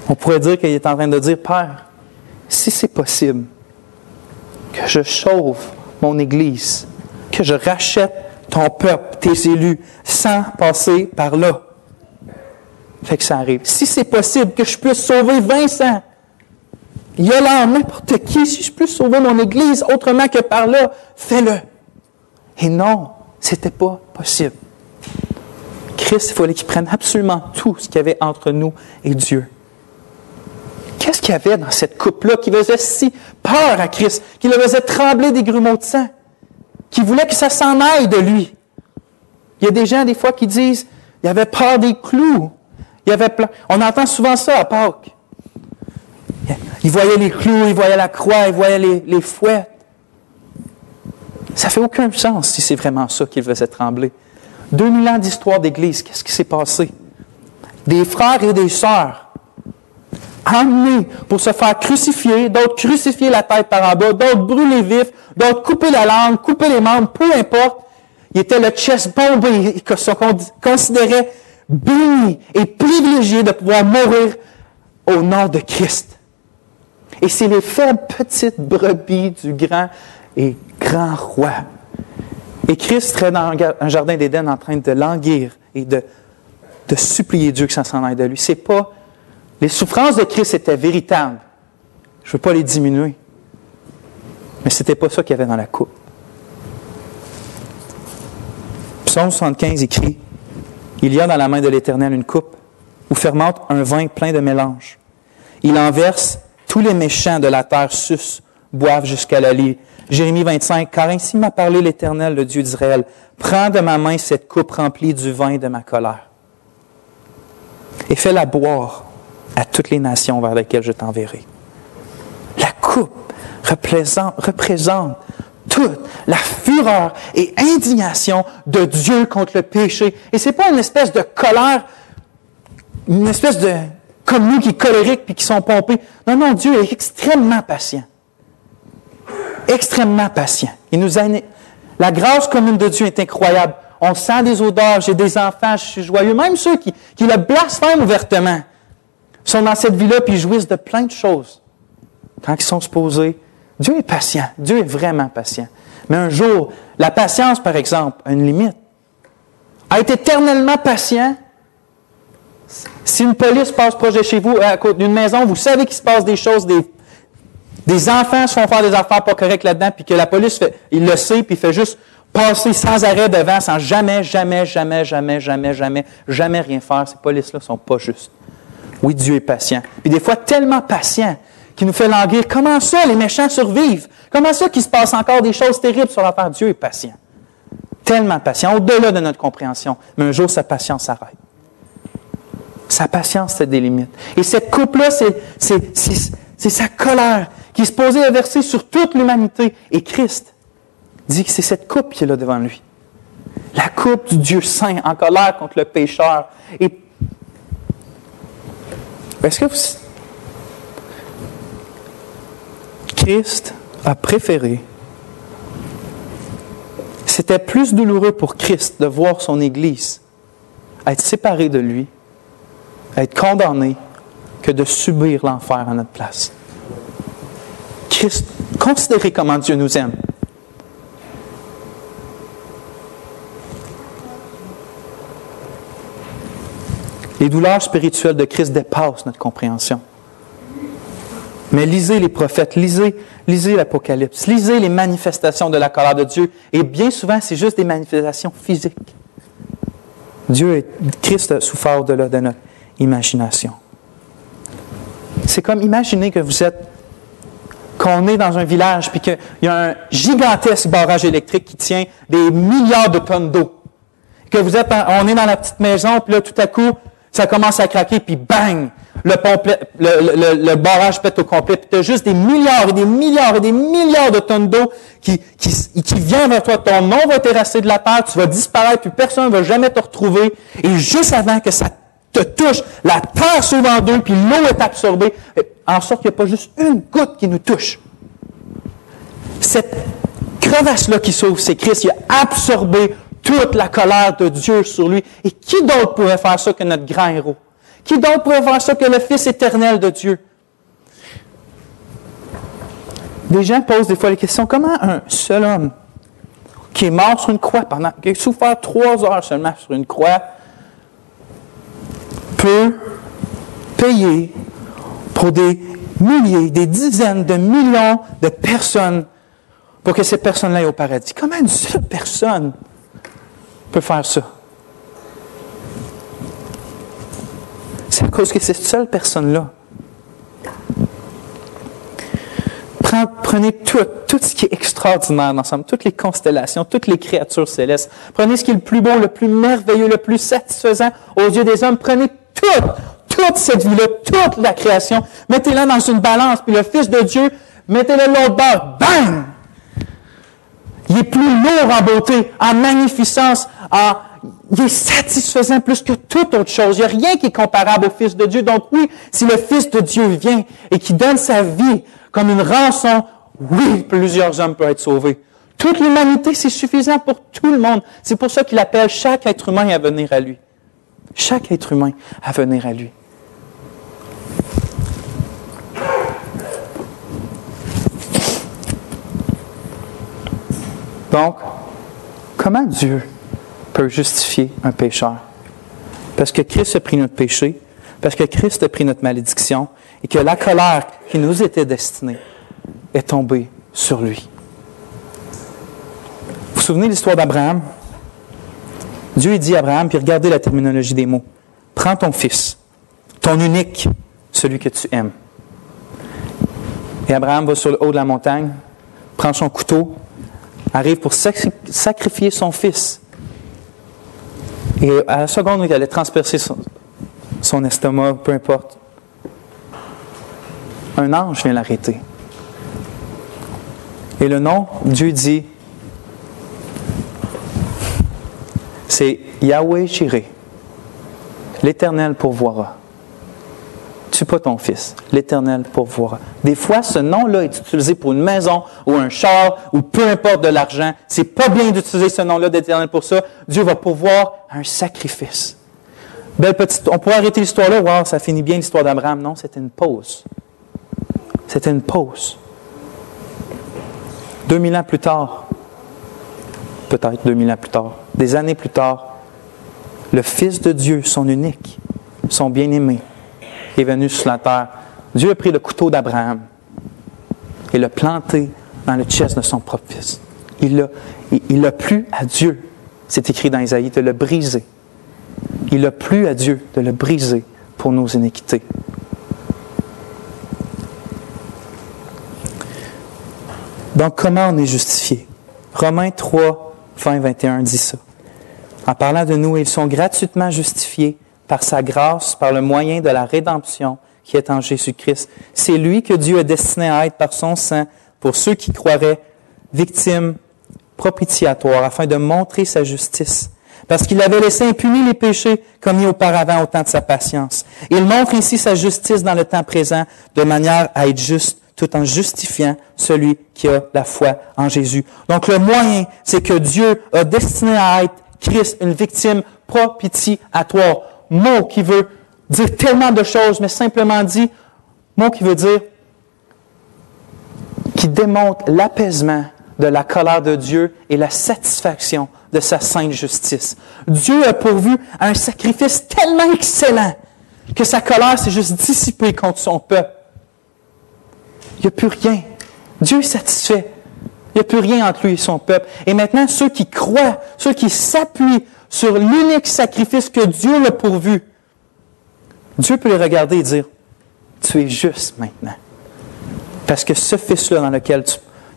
on pourrait dire qu'il est en train de dire, « Père, si c'est possible, que je sauve mon Église, que je rachète ton peuple, tes élus, sans passer par là. » fait que ça arrive. Si c'est possible que je puisse sauver Vincent, Yolande, n'importe qui, si je peux sauver mon Église autrement que par là, fais-le. Et non, c'était pas possible. Christ, il fallait qu'il prenne absolument tout ce qu'il y avait entre nous et Dieu. Qu'est-ce qu'il y avait dans cette coupe-là qui faisait si peur à Christ, qui le faisait trembler des grumeaux de sang, qui voulait que ça s'en aille de lui? Il y a des gens, des fois, qui disent, il avait peur des clous. Il y avait plein. On entend souvent ça à Pâques. Il voyait les clous, il voyait la croix, il voyait les fouettes. Ça ne fait aucun sens si c'est vraiment ça qui le faisait trembler. 2000 ans d'histoire d'Église, qu'est-ce qui s'est passé? Des frères et des sœurs emmenés pour se faire crucifier, d'autres crucifier la tête par en bas, d'autres brûler vifs, d'autres couper la langue, couper les membres, peu importe. Il était le chest bombé, qu'on considérait béni et privilégié de pouvoir mourir au nom de Christ. Et c'est les faibles petites brebis du grand et grand roi. Et Christ serait dans un jardin d'Éden en train de languir et de supplier Dieu que ça s'en aille de lui. C'est pas... Les souffrances de Christ étaient véritables. Je ne veux pas les diminuer. Mais ce n'était pas ça qu'il y avait dans la coupe. Psaume 75 écrit « Il y a dans la main de l'Éternel une coupe où fermente un vin plein de mélange. Il en verse, tous les méchants de la terre sucent, boivent jusqu'à la lie. » Jérémie 25, « Car ainsi m'a parlé l'Éternel, le Dieu d'Israël. Prends de ma main cette coupe remplie du vin de ma colère et fais-la boire à toutes les nations vers lesquelles je t'enverrai. » La coupe représente toute la fureur et indignation de Dieu contre le péché. Et ce n'est pas une espèce de colère, une espèce de... comme nous qui est colérique puis qui sont pompés. Non, non, Dieu est extrêmement patient. Extrêmement patient. La grâce commune de Dieu est incroyable. On sent des odeurs, j'ai des enfants, je suis joyeux. Même ceux qui le blasphèment ouvertement sont dans cette vie-là puis jouissent de plein de choses. Quand ils sont supposés, Dieu est patient. Dieu est vraiment patient. Mais un jour, la patience, par exemple, a une limite. Être éternellement patient, si une police passe proche de chez vous, à côté d'une maison, vous savez qu'il se passe des choses, des enfants se font faire des affaires pas correctes là-dedans, puis que la police, il le sait, puis il fait juste passer sans arrêt devant, sans jamais rien faire. Ces polices-là ne sont pas justes. Oui, Dieu est patient. Puis des fois, tellement patient qu'il nous fait languir. Comment ça, les méchants survivent? Comment ça qu'il se passe encore des choses terribles sur l'affaire? Dieu est patient. Tellement patient, au-delà de notre compréhension. Mais un jour, sa patience s'arrête. Sa patience, c'est des limites. Et cette coupe-là, c'est sa colère qui est supposée verser sur toute l'humanité. Et Christ dit que c'est cette coupe qui est là devant lui. La coupe du Dieu saint, en colère contre le pécheur. Et est-ce que Christ a préféré, c'était plus douloureux pour Christ de voir son Église être séparée de lui, être condamnée, que de subir l'enfer à notre place. Christ, considérez comment Dieu nous aime. Les douleurs spirituelles de Christ dépassent notre compréhension. Mais lisez les prophètes, lisez l'Apocalypse, lisez les manifestations de la colère de Dieu. Et bien souvent, c'est juste des manifestations physiques. Christ a souffert au-delà de notre imagination. C'est comme imaginer qu'on est dans un village puis qu'il y a un gigantesque barrage électrique qui tient des milliards de tonnes d'eau. Que on est dans la petite maison, puis là, tout à coup, ça commence à craquer, puis bang! Le barrage pète au complet, puis tu as juste des milliards et des milliards et des milliards de tonnes d'eau qui viennent vers toi. Ton nom va terrasser de la terre, tu vas disparaître, puis personne ne va jamais te retrouver. Et juste avant que ça te touche, la terre s'ouvre en deux, puis l'eau est absorbée, en sorte qu'il n'y a pas juste une goutte qui nous touche. Cette crevasse-là qui s'ouvre, c'est Christ, il a absorbé toute la colère de Dieu sur lui. Et qui d'autre pourrait faire ça que notre grand héros? Qui d'autre pourrait faire ça que le Fils éternel de Dieu? Des gens posent des fois la question, comment un seul homme qui est mort sur une croix, qui a souffert 3 heures seulement sur une croix, peut payer pour des milliers, des dizaines de millions de personnes pour que ces personnes-là aillent au paradis. Comment une seule personne peut faire ça? C'est à cause que cette seule personne-là. Prenez tout ce qui est extraordinaire ensemble, toutes les constellations, toutes les créatures célestes. Prenez ce qui est le plus beau, le plus merveilleux, le plus satisfaisant aux yeux des hommes. Prenez toute cette vie-là, toute la création. Mettez-la dans une balance, puis le Fils de Dieu, mettez-le de l'autre bord. Bang! Il est plus lourd en beauté, en magnificence, il est satisfaisant plus que toute autre chose. Il n'y a rien qui est comparable au Fils de Dieu. Donc oui, si le Fils de Dieu vient et qui donne sa vie comme une rançon, oui, plusieurs hommes peuvent être sauvés. Toute l'humanité, c'est suffisant pour tout le monde. C'est pour ça qu'il appelle chaque être humain à venir à lui. Chaque être humain à venir à lui. Donc, comment Dieu peut justifier un pécheur? Parce que Christ a pris notre péché, parce que Christ a pris notre malédiction, et que la colère qui nous était destinée est tombée sur lui. Vous vous souvenez de l'histoire d'Abraham? Dieu il dit à Abraham, puis regardez la terminologie des mots. Prends ton fils, ton unique, celui que tu aimes. Et Abraham va sur le haut de la montagne, prend son couteau, arrive pour sacrifier son fils. Et à la seconde où il allait transpercer son estomac, peu importe, un ange vient l'arrêter. Et le nom, Dieu dit, c'est Yahweh Jireh. L'Éternel pourvoira. Tue pas ton fils. L'Éternel pourvoira. Des fois, ce nom-là est utilisé pour une maison ou un char ou peu importe de l'argent. C'est pas bien d'utiliser ce nom-là d'Éternel pour ça. Dieu va pourvoir un sacrifice. Belle petite. On pourrait arrêter l'histoire là. Wow, ça finit bien l'histoire d'Abraham. Non, c'était une pause. C'était une pause. 2000 ans plus tard, peut-être 2000 ans plus tard, des années plus tard, le Fils de Dieu, son unique, son bien-aimé, est venu sur la terre. Dieu a pris le couteau d'Abraham et l'a planté dans le chest de son propre fils. Il l'a plu à Dieu. C'est écrit dans Isaïe, de le briser. Il a plu à Dieu de le briser pour nos iniquités. Donc, comment on est justifié? Romains 3, 20, 21 dit ça. En parlant de nous, ils sont gratuitement justifiés par sa grâce, par le moyen de la rédemption qui est en Jésus-Christ. C'est lui que Dieu a destiné à être par son sang pour ceux qui croiraient victimes propitiatoires, afin de montrer sa justice. Parce qu'il avait laissé impunis les péchés commis auparavant au temps de sa patience. Il montre ainsi sa justice dans le temps présent, de manière à être juste, tout en justifiant celui qui a la foi en Jésus. Donc le moyen, c'est que Dieu a destiné à être Christ, une victime propitiatoire. Mot qui veut dire tellement de choses, mais simplement dit, mot qui veut dire, qui démontre l'apaisement de la colère de Dieu et la satisfaction de sa sainte justice. Dieu a pourvu un sacrifice tellement excellent que sa colère s'est juste dissipée contre son peuple. Il n'y a plus rien. Dieu est satisfait. Il n'y a plus rien entre lui et son peuple. Et maintenant, ceux qui croient, ceux qui s'appuient sur l'unique sacrifice que Dieu a pourvu, Dieu peut les regarder et dire, tu es juste maintenant. Parce que ce Fils-là dans lequel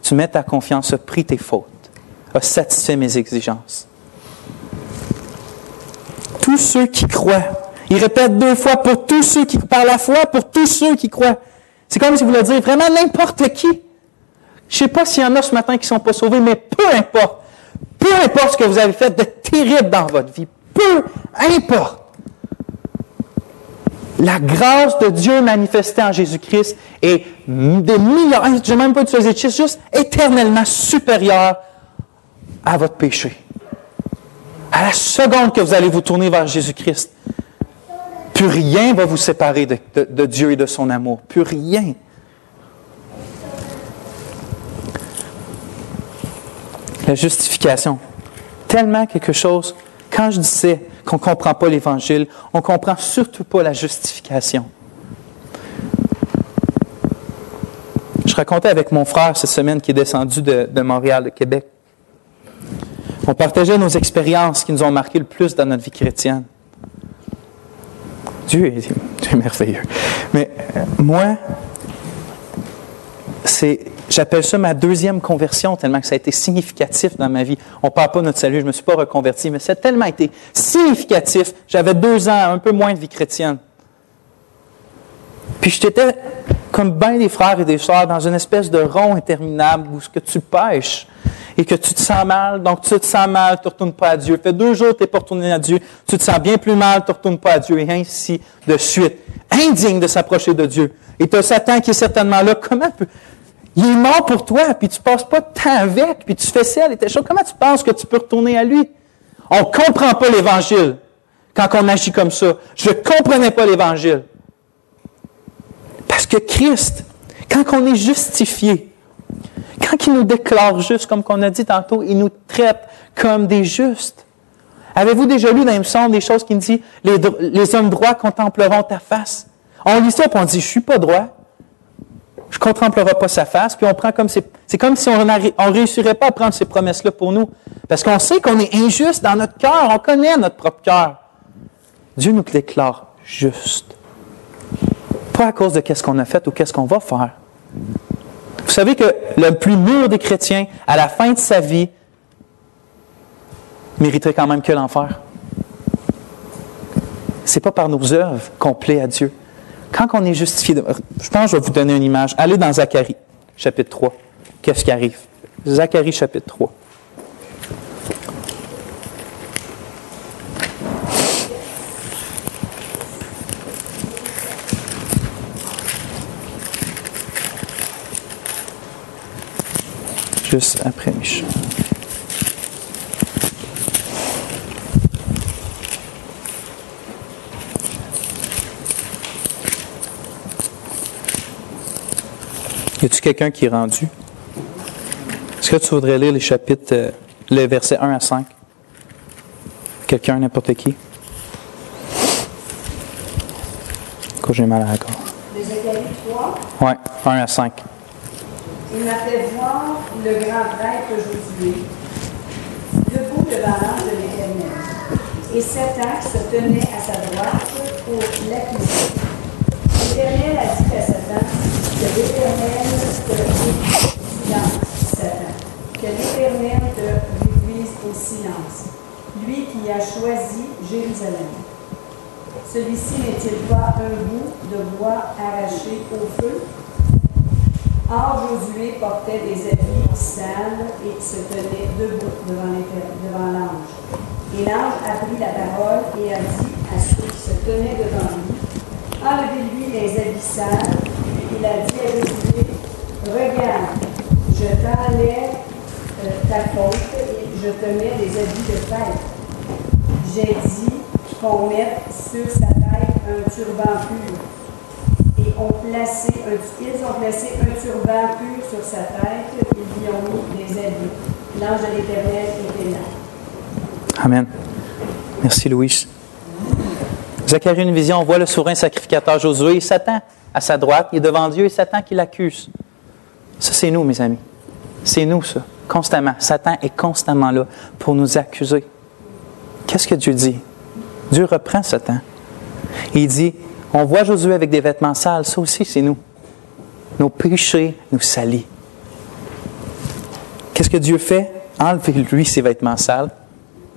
tu mets ta confiance a pris tes fautes, a satisfait mes exigences. Tous ceux qui croient, il répète 2 fois, pour tous ceux qui, par la foi, pour tous ceux qui croient. C'est comme si vous voulez dire vraiment n'importe qui. Je ne sais pas s'il y en a ce matin qui ne sont pas sauvés, mais peu importe ce que vous avez fait de terrible dans votre vie, peu importe. La grâce de Dieu manifestée en Jésus-Christ est des milliards, je n'ai même pas utilisé de chiffres, juste éternellement supérieure à votre péché. À la seconde que vous allez vous tourner vers Jésus-Christ, plus rien va vous séparer de Dieu et de son amour. Plus rien. La justification. Tellement quelque chose, quand je disais qu'on ne comprend pas l'Évangile. On ne comprend surtout pas la justification. Je racontais avec mon frère cette semaine qui est descendu de Montréal, de Québec. On partageait nos expériences qui nous ont marqué le plus dans notre vie chrétienne. Dieu est merveilleux. Mais moi, j'appelle ça ma deuxième conversion, tellement que ça a été significatif dans ma vie. On ne parle pas de notre salut, je ne me suis pas reconverti, mais ça a tellement été significatif. J'avais 2 ans, un peu moins de vie chrétienne. Puis j'étais comme bien des frères et des sœurs dans une espèce de rond interminable où ce que tu pêches et que tu te sens mal, donc tu te sens mal, tu ne retournes pas à Dieu. Ça fait 2 jours que tu n'es pas retourné à Dieu, tu te sens bien plus mal, tu ne retournes pas à Dieu, et ainsi de suite. Indigne de s'approcher de Dieu. Et tu as Satan qui est certainement là. Il est mort pour toi, puis tu ne passes pas de temps avec, puis tu fais celle et telle chose. Comment tu penses que tu peux retourner à lui? On ne comprend pas l'Évangile quand on agit comme ça. Je ne comprenais pas l'Évangile. Parce que Christ, quand on est justifié, quand il nous déclare juste, comme on a dit tantôt, il nous traite comme des justes. Avez-vous déjà lu dans les psaumes des choses qui nous disent « Les hommes droits contempleront ta face ». On lit ça et on dit « Je ne suis pas droit, je ne contemplerai pas sa face », puis on prend comme c'est comme si on ne réussirait pas à prendre ces promesses-là pour nous. Parce qu'on sait qu'on est injuste dans notre cœur, on connaît notre propre cœur. Dieu nous déclare juste. Pas à cause de qu'est-ce qu'on a fait ou qu'est-ce qu'on va faire. Vous savez que le plus mûr des chrétiens, à la fin de sa vie, mériterait quand même que l'enfer. C'est pas par nos œuvres qu'on plaît à Dieu. Quand on est justifié, je pense que je vais vous donner une image. Allez dans Zacharie, chapitre 3. Qu'est-ce qui arrive? Zacharie, chapitre 3. Juste après Michel. Y a-t-il quelqu'un qui est rendu? Est-ce que tu voudrais lire les chapitres, les versets 1 à 5? Quelqu'un, n'importe qui? Quand j'ai mal à la gorge. De Zacharie 3? Oui, 1 à 5. Il m'a fait voir le grand prêtre Josué, debout devant l'ange de l'Éternel, et Satan qui se tenait à sa droite pour l'accuser. L'Éternel a dit à Satan que l'Éternel te réduise au silence, Satan, que l'Éternel te réduise au silence, lui qui a choisi Jérusalem. Celui-ci n'est-il pas un bout de bois arraché au feu? Or, Josué portait des habits sales et se tenait debout devant l'ange. Et l'ange a pris la parole et a dit à ceux qui se tenaient devant lui, « Enlevez-lui les habits sales. » Il a dit à Josué, « Regarde, je t'enlève ta faute et je te mets des habits de fête. J'ai dit qu'on mette sur sa tête un turban pur. » Et ils ont placé un turban pur sur sa tête, ils lui ont mis des habits. L'ange de l'Éternel était là. Amen. Merci, Louis. Zacharie a une vision, on voit le souverain sacrificateur Josué et Satan à sa droite, il est devant Dieu et Satan qui l'accuse. Ça, c'est nous, mes amis. C'est nous, ça, constamment. Satan est constamment là pour nous accuser. Qu'est-ce que Dieu dit? Dieu reprend Satan. Il dit, on voit Josué avec des vêtements sales, ça aussi, c'est nous. Nos péchés nous salissent. Qu'est-ce que Dieu fait? Enlevez-lui ses vêtements sales.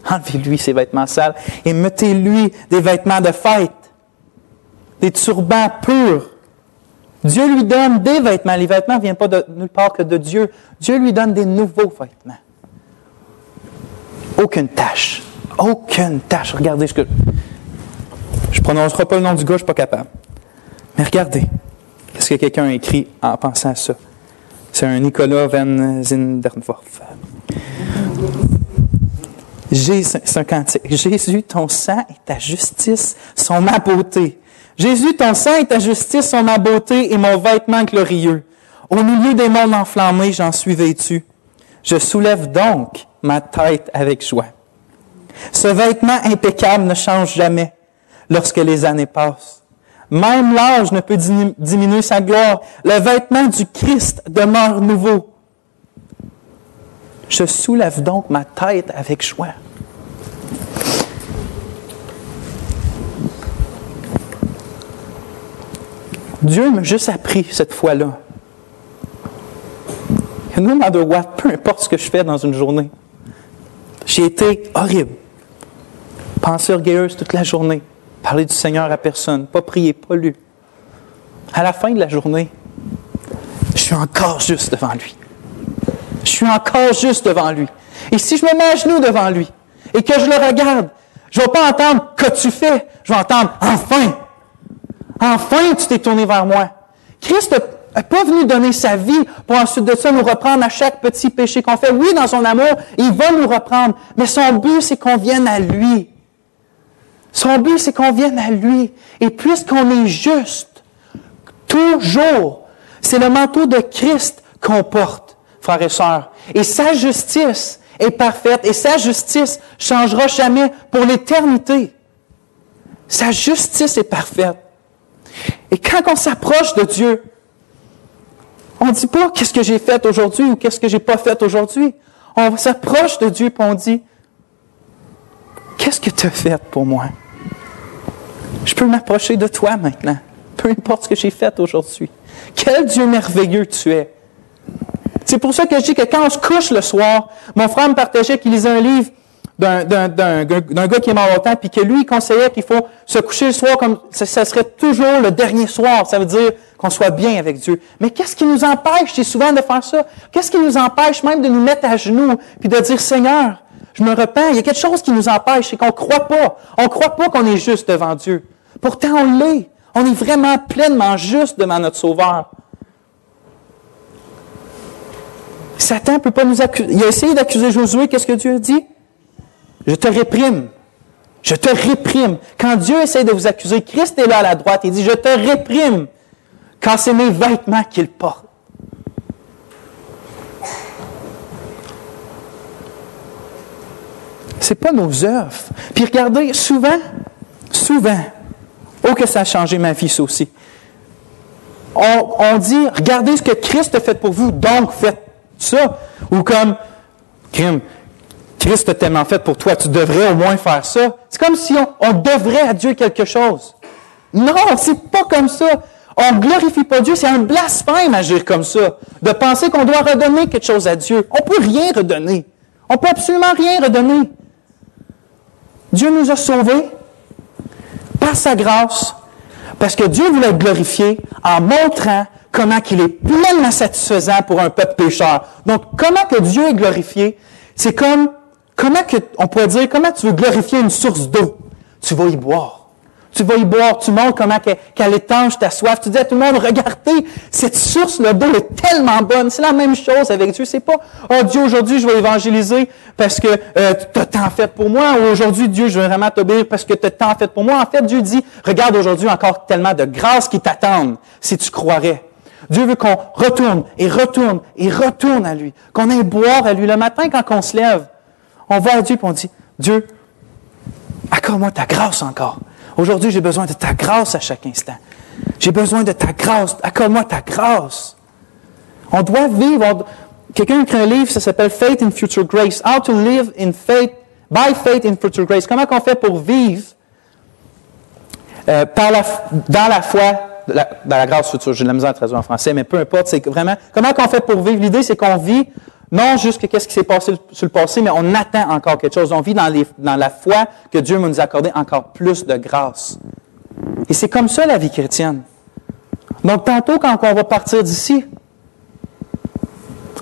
Enlevez-lui ses vêtements sales et mettez-lui des vêtements de fête, des turbans purs. Dieu lui donne des vêtements. Les vêtements ne viennent pas de nulle part que de Dieu. Dieu lui donne des nouveaux vêtements. Aucune tache. Aucune tache. Regardez ce que... Je ne prononcerai pas le nom du gars, je ne suis pas capable. Mais regardez. Qu'est-ce que quelqu'un a écrit en pensant à ça? C'est un Nicolas Van Zindernworf. C'est un cantique. Jésus, ton sang et ta justice sont ma beauté. Jésus, ton sang et ta justice sont ma beauté et mon vêtement glorieux. Au milieu des mondes enflammés, j'en suis vêtu. Je soulève donc ma tête avec joie. Ce vêtement impeccable ne change jamais lorsque les années passent. Même l'âge ne peut diminuer sa gloire. Le vêtement du Christ demeure nouveau. Je soulève donc ma tête avec joie. Dieu m'a juste appris cette fois-là. No matter what, peu importe ce que je fais dans une journée, j'ai été horrible. Pensée orgueilleuse toute la journée. Parler du Seigneur à personne. Pas prier, pas lu. À la fin de la journée, je suis encore juste devant lui. Je suis encore juste devant lui. Et si je me mets à genoux devant lui et que je le regarde, je ne vais pas entendre « Qu'as-tu fait? » Je vais entendre « Enfin! Enfin, tu t'es tourné vers moi. » Christ n'est pas venu donner sa vie pour ensuite de ça nous reprendre à chaque petit péché qu'on fait. Oui, dans son amour, il va nous reprendre, mais son but, c'est qu'on vienne à lui. Son but, c'est qu'on vienne à lui. Et puisqu'on est juste, toujours, c'est le manteau de Christ qu'on porte, frères et sœurs. Et sa justice est parfaite, et sa justice ne changera jamais pour l'éternité. Sa justice est parfaite. Et quand on s'approche de Dieu, on ne dit pas « qu'est-ce que j'ai fait aujourd'hui » ou « qu'est-ce que j'ai pas fait aujourd'hui ». On s'approche de Dieu et on dit « qu'est-ce que tu as fait pour moi ?» Je peux m'approcher de toi maintenant, peu importe ce que j'ai fait aujourd'hui. Quel Dieu merveilleux tu es. C'est pour ça que je dis que quand on se couche le soir, mon frère me partageait qu'il lisait un livre d'un gars qui est mort longtemps, puis que lui, il conseillait qu'il faut se coucher le soir comme ça serait toujours le dernier soir. Ça veut dire qu'on soit bien avec Dieu. Mais qu'est-ce qui nous empêche, c'est souvent de faire ça? Qu'est-ce qui nous empêche même de nous mettre à genoux, puis de dire, Seigneur, je me repens. Il y a quelque chose qui nous empêche, c'est qu'on ne croit pas. On ne croit pas qu'on est juste devant Dieu. Pourtant, on l'est. On est vraiment pleinement juste devant notre Sauveur. Satan ne peut pas nous accuser. Il a essayé d'accuser Josué. Qu'est-ce que Dieu a dit? Je te réprime. Je te réprime. Quand Dieu essaie de vous accuser, Christ est là à la droite. Il dit, je te réprime. Quand c'est mes vêtements qu'il porte. C'est pas nos œuvres. Puis regardez, souvent, oh que ça a changé ma vie, ça aussi. On dit, regardez ce que Christ a fait pour vous, donc faites ça. Ou comme, Christ a tellement fait pour toi, tu devrais au moins faire ça. C'est comme si on devrait à Dieu quelque chose. Non, c'est pas comme ça. On ne glorifie pas Dieu, c'est un blasphème agir comme ça. De penser qu'on doit redonner quelque chose à Dieu. On ne peut rien redonner. On ne peut absolument rien redonner. Dieu nous a sauvés par sa grâce, parce que Dieu voulait être glorifié en montrant comment il est pleinement satisfaisant pour un peuple pécheur. Donc, comment que Dieu est glorifié? C'est comme, on pourrait dire, comment tu veux glorifier une source d'eau? Tu vas y boire. Tu vas y boire, tu montres comment qu'elle étanche ta soif. Tu dis à tout le monde, regardez, cette source-là d'eau est tellement bonne. C'est la même chose avec Dieu. C'est pas, oh Dieu, aujourd'hui, je vais évangéliser parce que tu as tant fait pour moi. Ou aujourd'hui, Dieu, je vais vraiment t'obéir parce que tu as tant fait pour moi. En fait, Dieu dit, regarde aujourd'hui encore tellement de grâces qui t'attendent si tu croirais. Dieu veut qu'on retourne et retourne et retourne à lui. Qu'on aille boire à lui. Le matin, quand on se lève, on va à Dieu et on dit, Dieu, accorde-moi ta grâce encore. Aujourd'hui, j'ai besoin de ta grâce à chaque instant. J'ai besoin de ta grâce. Accorde-moi ta grâce. On doit vivre. Quelqu'un a écrit un livre, ça s'appelle Faith in Future Grace. How to live in faith, by faith in future grace. Comment on fait pour vivre dans la foi, dans la grâce future. J'ai de la misère à traduire en français, mais peu importe. C'est vraiment, comment on fait pour vivre? L'idée, c'est qu'on vit non juste que qu'est-ce qui s'est passé sur le passé, mais on attend encore quelque chose. On vit dans la foi que Dieu va nous accorder encore plus de grâce. Et c'est comme ça la vie chrétienne. Donc, tantôt, quand on va partir d'ici,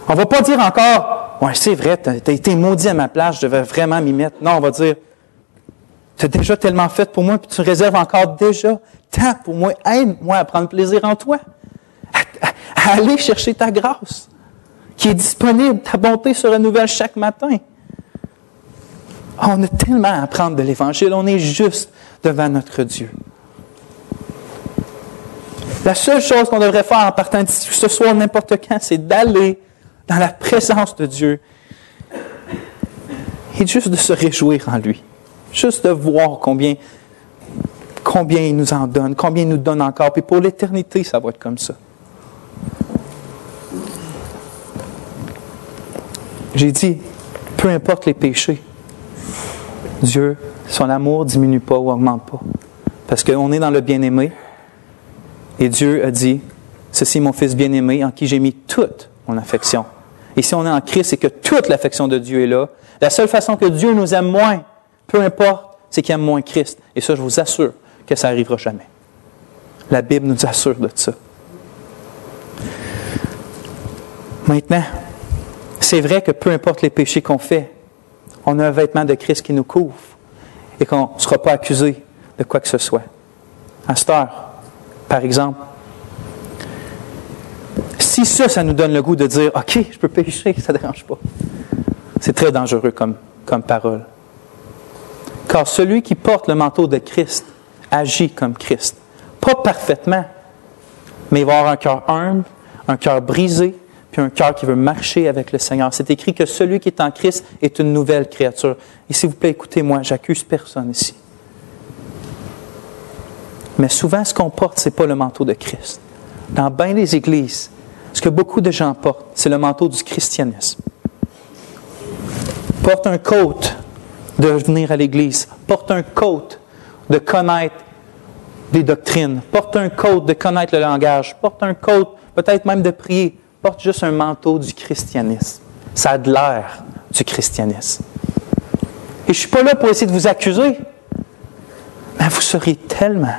on ne va pas dire encore « Ouais, c'est vrai, tu as été maudit à ma place, je devais vraiment m'y mettre. » Non, on va dire « Tu as déjà tellement fait pour moi, puis tu réserves encore déjà tant pour moi. Aide-moi à prendre plaisir en toi, à aller chercher ta grâce. » qui est disponible, ta bonté se renouvelle chaque matin. On a tellement à apprendre de l'Évangile, on est juste devant notre Dieu. La seule chose qu'on devrait faire en partant d'ici ce soir, n'importe quand, c'est d'aller dans la présence de Dieu Et juste de se réjouir en lui. Juste de voir combien il nous en donne, combien il nous donne encore. Puis pour l'éternité, ça va être comme ça. J'ai dit, peu importe les péchés, Dieu, son amour ne diminue pas ou augmente pas. Parce qu'on est dans le bien-aimé. Et Dieu a dit, ceci est mon Fils bien-aimé en qui j'ai mis toute mon affection. Et si on est en Christ, c'est que toute l'affection de Dieu est là. La seule façon que Dieu nous aime moins, peu importe, c'est qu'il aime moins Christ. Et ça, je vous assure que ça n'arrivera jamais. La Bible nous assure de ça. Maintenant, c'est vrai que peu importe les péchés qu'on fait, on a un vêtement de Christ qui nous couvre et qu'on ne sera pas accusé de quoi que ce soit. À cette heure, par exemple, si ça nous donne le goût de dire « OK, je peux pécher, ça ne dérange pas », c'est très dangereux comme parole. Car celui qui porte le manteau de Christ agit comme Christ. Pas parfaitement, mais il va avoir un cœur humble, un cœur brisé, puis un cœur qui veut marcher avec le Seigneur. C'est écrit que celui qui est en Christ est une nouvelle créature. Et s'il vous plaît, écoutez-moi, j'accuse personne ici. Mais souvent, ce qu'on porte, ce n'est pas le manteau de Christ. Dans bien des églises, ce que beaucoup de gens portent, c'est le manteau du christianisme. Porte un coat de venir à l'Église. Porte un coat de connaître des doctrines. Porte un coat de connaître le langage. Porte un coat peut-être même de prier. Porte juste un manteau du christianisme. Ça a de l'air du christianisme. Et je ne suis pas là pour essayer de vous accuser, mais vous seriez tellement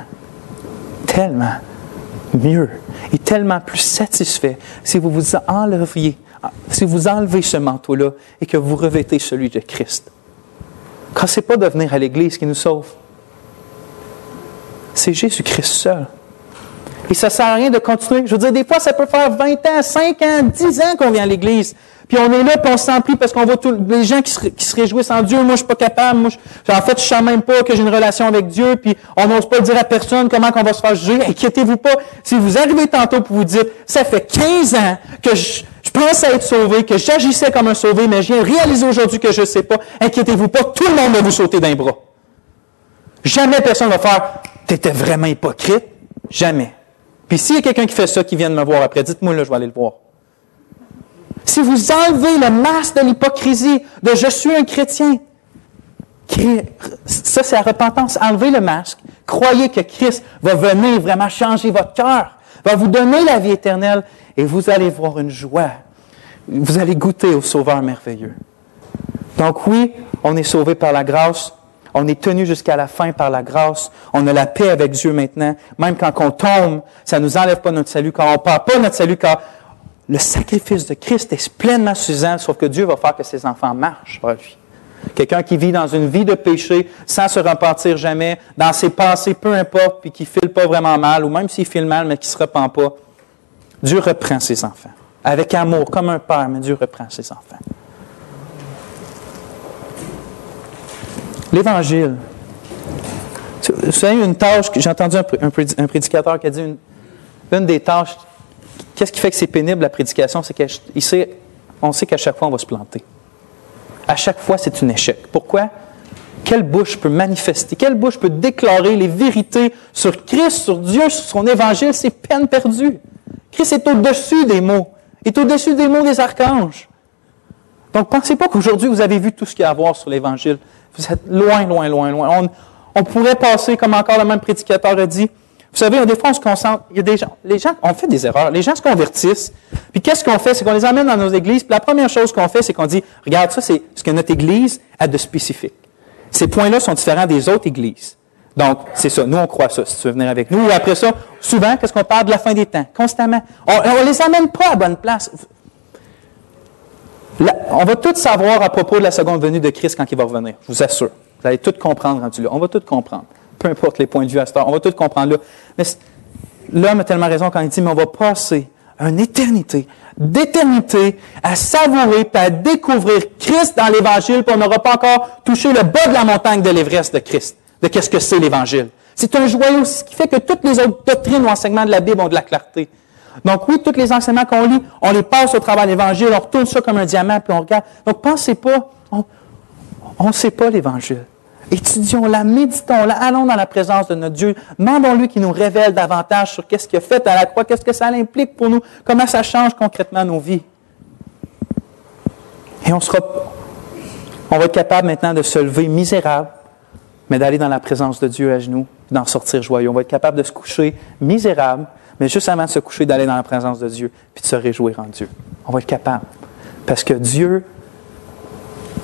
mieux et tellement plus satisfait si vous vous enleviez, si vous enlevez ce manteau-là et que vous revêtez celui de Christ. Car ce n'est pas de venir à l'Église qui nous sauve. C'est Jésus-Christ seul. Et ça ne sert à rien de continuer. Je veux dire, des fois, ça peut faire 20 ans, 5 ans, 10 ans qu'on vient à l'Église. Puis on est là, puis on s'emplit parce qu'on voit tous les gens qui se réjouissent en Dieu. Moi, je ne suis pas capable. Moi, en fait, je ne sens même pas que j'ai une relation avec Dieu. Puis on n'ose pas dire à personne comment on va se faire juger. Inquiétez-vous pas. Si vous arrivez tantôt et vous dites, ça fait 15 ans que je pense à être sauvé, que j'agissais comme un sauvé, mais je viens réaliser aujourd'hui que je ne sais pas. Inquiétez-vous pas, tout le monde va vous sauter d'un bras. Jamais personne ne va faire « T'étais vraiment hypocrite? » Jamais. Puis s'il y a quelqu'un qui fait ça, qui vient de me voir après, dites-moi là, je vais aller le voir. Si vous enlevez le masque de l'hypocrisie, de « je suis un chrétien », ça c'est la repentance. Enlevez le masque. Croyez que Christ va venir vraiment changer votre cœur, va vous donner la vie éternelle et vous allez voir une joie. Vous allez goûter au Sauveur merveilleux. Donc oui, on est sauvé par la grâce. On est tenu jusqu'à la fin par la grâce. On a la paix avec Dieu maintenant. Même quand on tombe, ça ne nous enlève pas notre salut. Quand on ne perd pas notre salut, car le sacrifice de Christ est pleinement suffisant, sauf que Dieu va faire que ses enfants marchent vers lui. Quelqu'un qui vit dans une vie de péché, sans se repentir jamais, dans ses pensées, peu importe, puis qui ne file pas vraiment mal, ou même s'il file mal, mais qui ne se repent pas, Dieu reprend ses enfants. Avec amour, comme un père, mais Dieu reprend ses enfants. L'Évangile. Vous savez, une tâche, j'ai entendu un prédicateur qui a dit une des tâches, qu'est-ce qui fait que c'est pénible la prédication, c'est qu'on sait qu'à chaque fois on va se planter. À chaque fois, c'est un échec. Pourquoi? Quelle bouche peut manifester, quelle bouche peut déclarer les vérités sur Christ, sur Dieu, sur son Évangile, c'est peine perdue. Christ est au-dessus des mots, est au-dessus des mots des archanges. Donc, pensez pas qu'aujourd'hui vous avez vu tout ce qu'il y a à voir sur l'Évangile. Vous êtes loin, loin, loin, loin. On pourrait passer, comme encore le même prédicateur a dit, vous savez, des fois, on se concentre, il y a des gens, les gens, on fait des erreurs, les gens se convertissent, puis qu'est-ce qu'on fait? C'est qu'on les amène dans nos églises, puis la première chose qu'on fait, c'est qu'on dit, regarde, ça, c'est ce que notre église a de spécifique. Ces points-là sont différents des autres églises. Donc, c'est ça, nous, on croit ça, si tu veux venir avec nous. Ou après ça, souvent, qu'est-ce qu'on parle de la fin des temps? Constamment. On les amène pas à la bonne place. On va tout savoir à propos de la seconde venue de Christ quand il va revenir, je vous assure. Vous allez tout comprendre rendu là. On va tout comprendre. Peu importe les points de vue à cette heure, on va tout comprendre là. Mais l'homme a tellement raison quand il dit, mais on va passer une éternité, d'éternité, à savourer et à découvrir Christ dans l'Évangile, puis on n'aura pas encore touché le bas de la montagne de l'Everest de Christ, de qu'est-ce que c'est l'Évangile. C'est un joyau, ce qui fait que toutes les autres doctrines ou enseignements de la Bible ont de la clarté. Donc oui, tous les enseignements qu'on lit, on les passe au travers de l'Évangile, on retourne ça comme un diamant, puis on regarde. Donc pensez pas, On ne sait pas l'Évangile. Étudions-la, méditons-la, allons dans la présence de notre Dieu. Demandons-lui qu'il nous révèle davantage sur qu'est-ce qu'il a fait à la croix, qu'est-ce que ça implique pour nous, comment ça change concrètement nos vies. Et on va être capable maintenant de se lever misérable, mais d'aller dans la présence de Dieu à genoux, d'en sortir joyeux. On va être capable de se coucher misérable, mais juste avant de se coucher, d'aller dans la présence de Dieu, puis de se réjouir en Dieu. On va être capable, parce que Dieu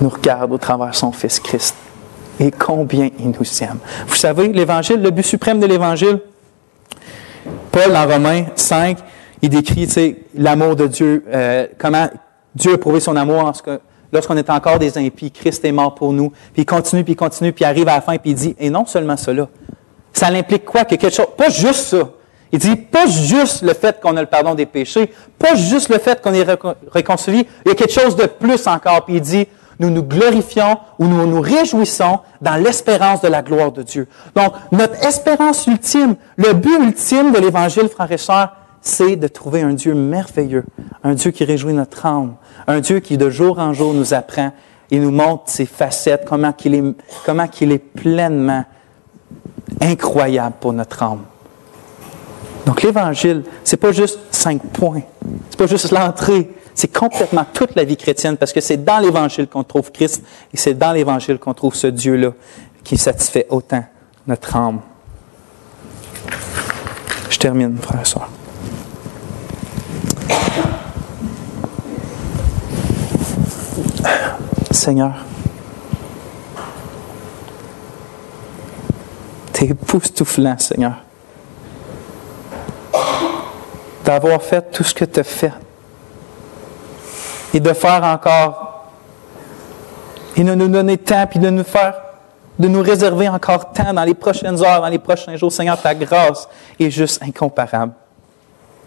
nous regarde au travers de son Fils Christ. Et combien il nous aime. Vous savez, l'Évangile, le but suprême de l'Évangile, Paul, en Romains 5, il décrit l'amour de Dieu, comment Dieu a prouvé son amour lorsqu'on était encore des impies. Christ est mort pour nous. Puis il continue, puis arrive à la fin, puis il dit, et non seulement cela. Ça implique quoi? Que quelque chose, pas juste ça. Il dit, pas juste le fait qu'on a le pardon des péchés, pas juste le fait qu'on est réconcilié, il y a quelque chose de plus encore. Puis il dit, nous nous glorifions ou nous nous réjouissons dans l'espérance de la gloire de Dieu. Donc, notre espérance ultime, le but ultime de l'Évangile, frères et sœurs, c'est de trouver un Dieu merveilleux, un Dieu qui réjouit notre âme, un Dieu qui, de jour en jour, nous apprend et nous montre ses facettes, comment qu'il est pleinement incroyable pour notre âme. Donc, l'Évangile, c'est pas juste 5 points, c'est pas juste l'entrée, c'est complètement toute la vie chrétienne, parce que c'est dans l'Évangile qu'on trouve Christ, et c'est dans l'Évangile qu'on trouve ce Dieu-là qui satisfait autant notre âme. Je termine, frère et sœur. Seigneur, t'es époustouflant, Seigneur, d'avoir fait tout ce que tu as fait. Et de faire encore, et de nous donner temps, puis de nous réserver encore temps dans les prochaines heures, dans les prochains jours. Seigneur, ta grâce est juste incomparable.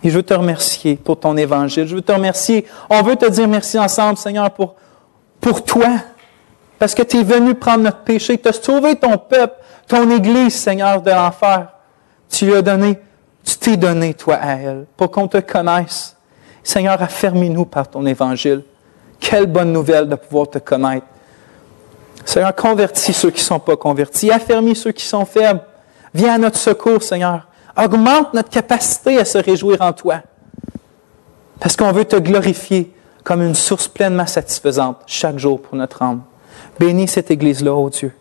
Et je veux te remercier pour ton Évangile. Je veux te remercier. On veut te dire merci ensemble, Seigneur, pour toi. Parce que tu es venu prendre notre péché. Tu as sauvé ton peuple, ton Église, Seigneur, de l'enfer. Tu t'es donné, toi, à elle, pour qu'on te connaisse. Seigneur, affermis-nous par ton Évangile. Quelle bonne nouvelle de pouvoir te connaître. Seigneur, convertis ceux qui ne sont pas convertis. Affermis ceux qui sont faibles. Viens à notre secours, Seigneur. Augmente notre capacité à se réjouir en toi. Parce qu'on veut te glorifier comme une source pleinement satisfaisante chaque jour pour notre âme. Bénis cette Église-là, ô Dieu.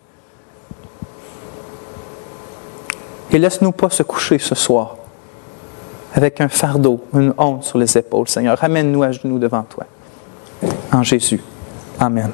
Et laisse-nous pas se coucher ce soir avec un fardeau, une honte sur les épaules, Seigneur. Ramène-nous à genoux devant toi. En Jésus. Amen.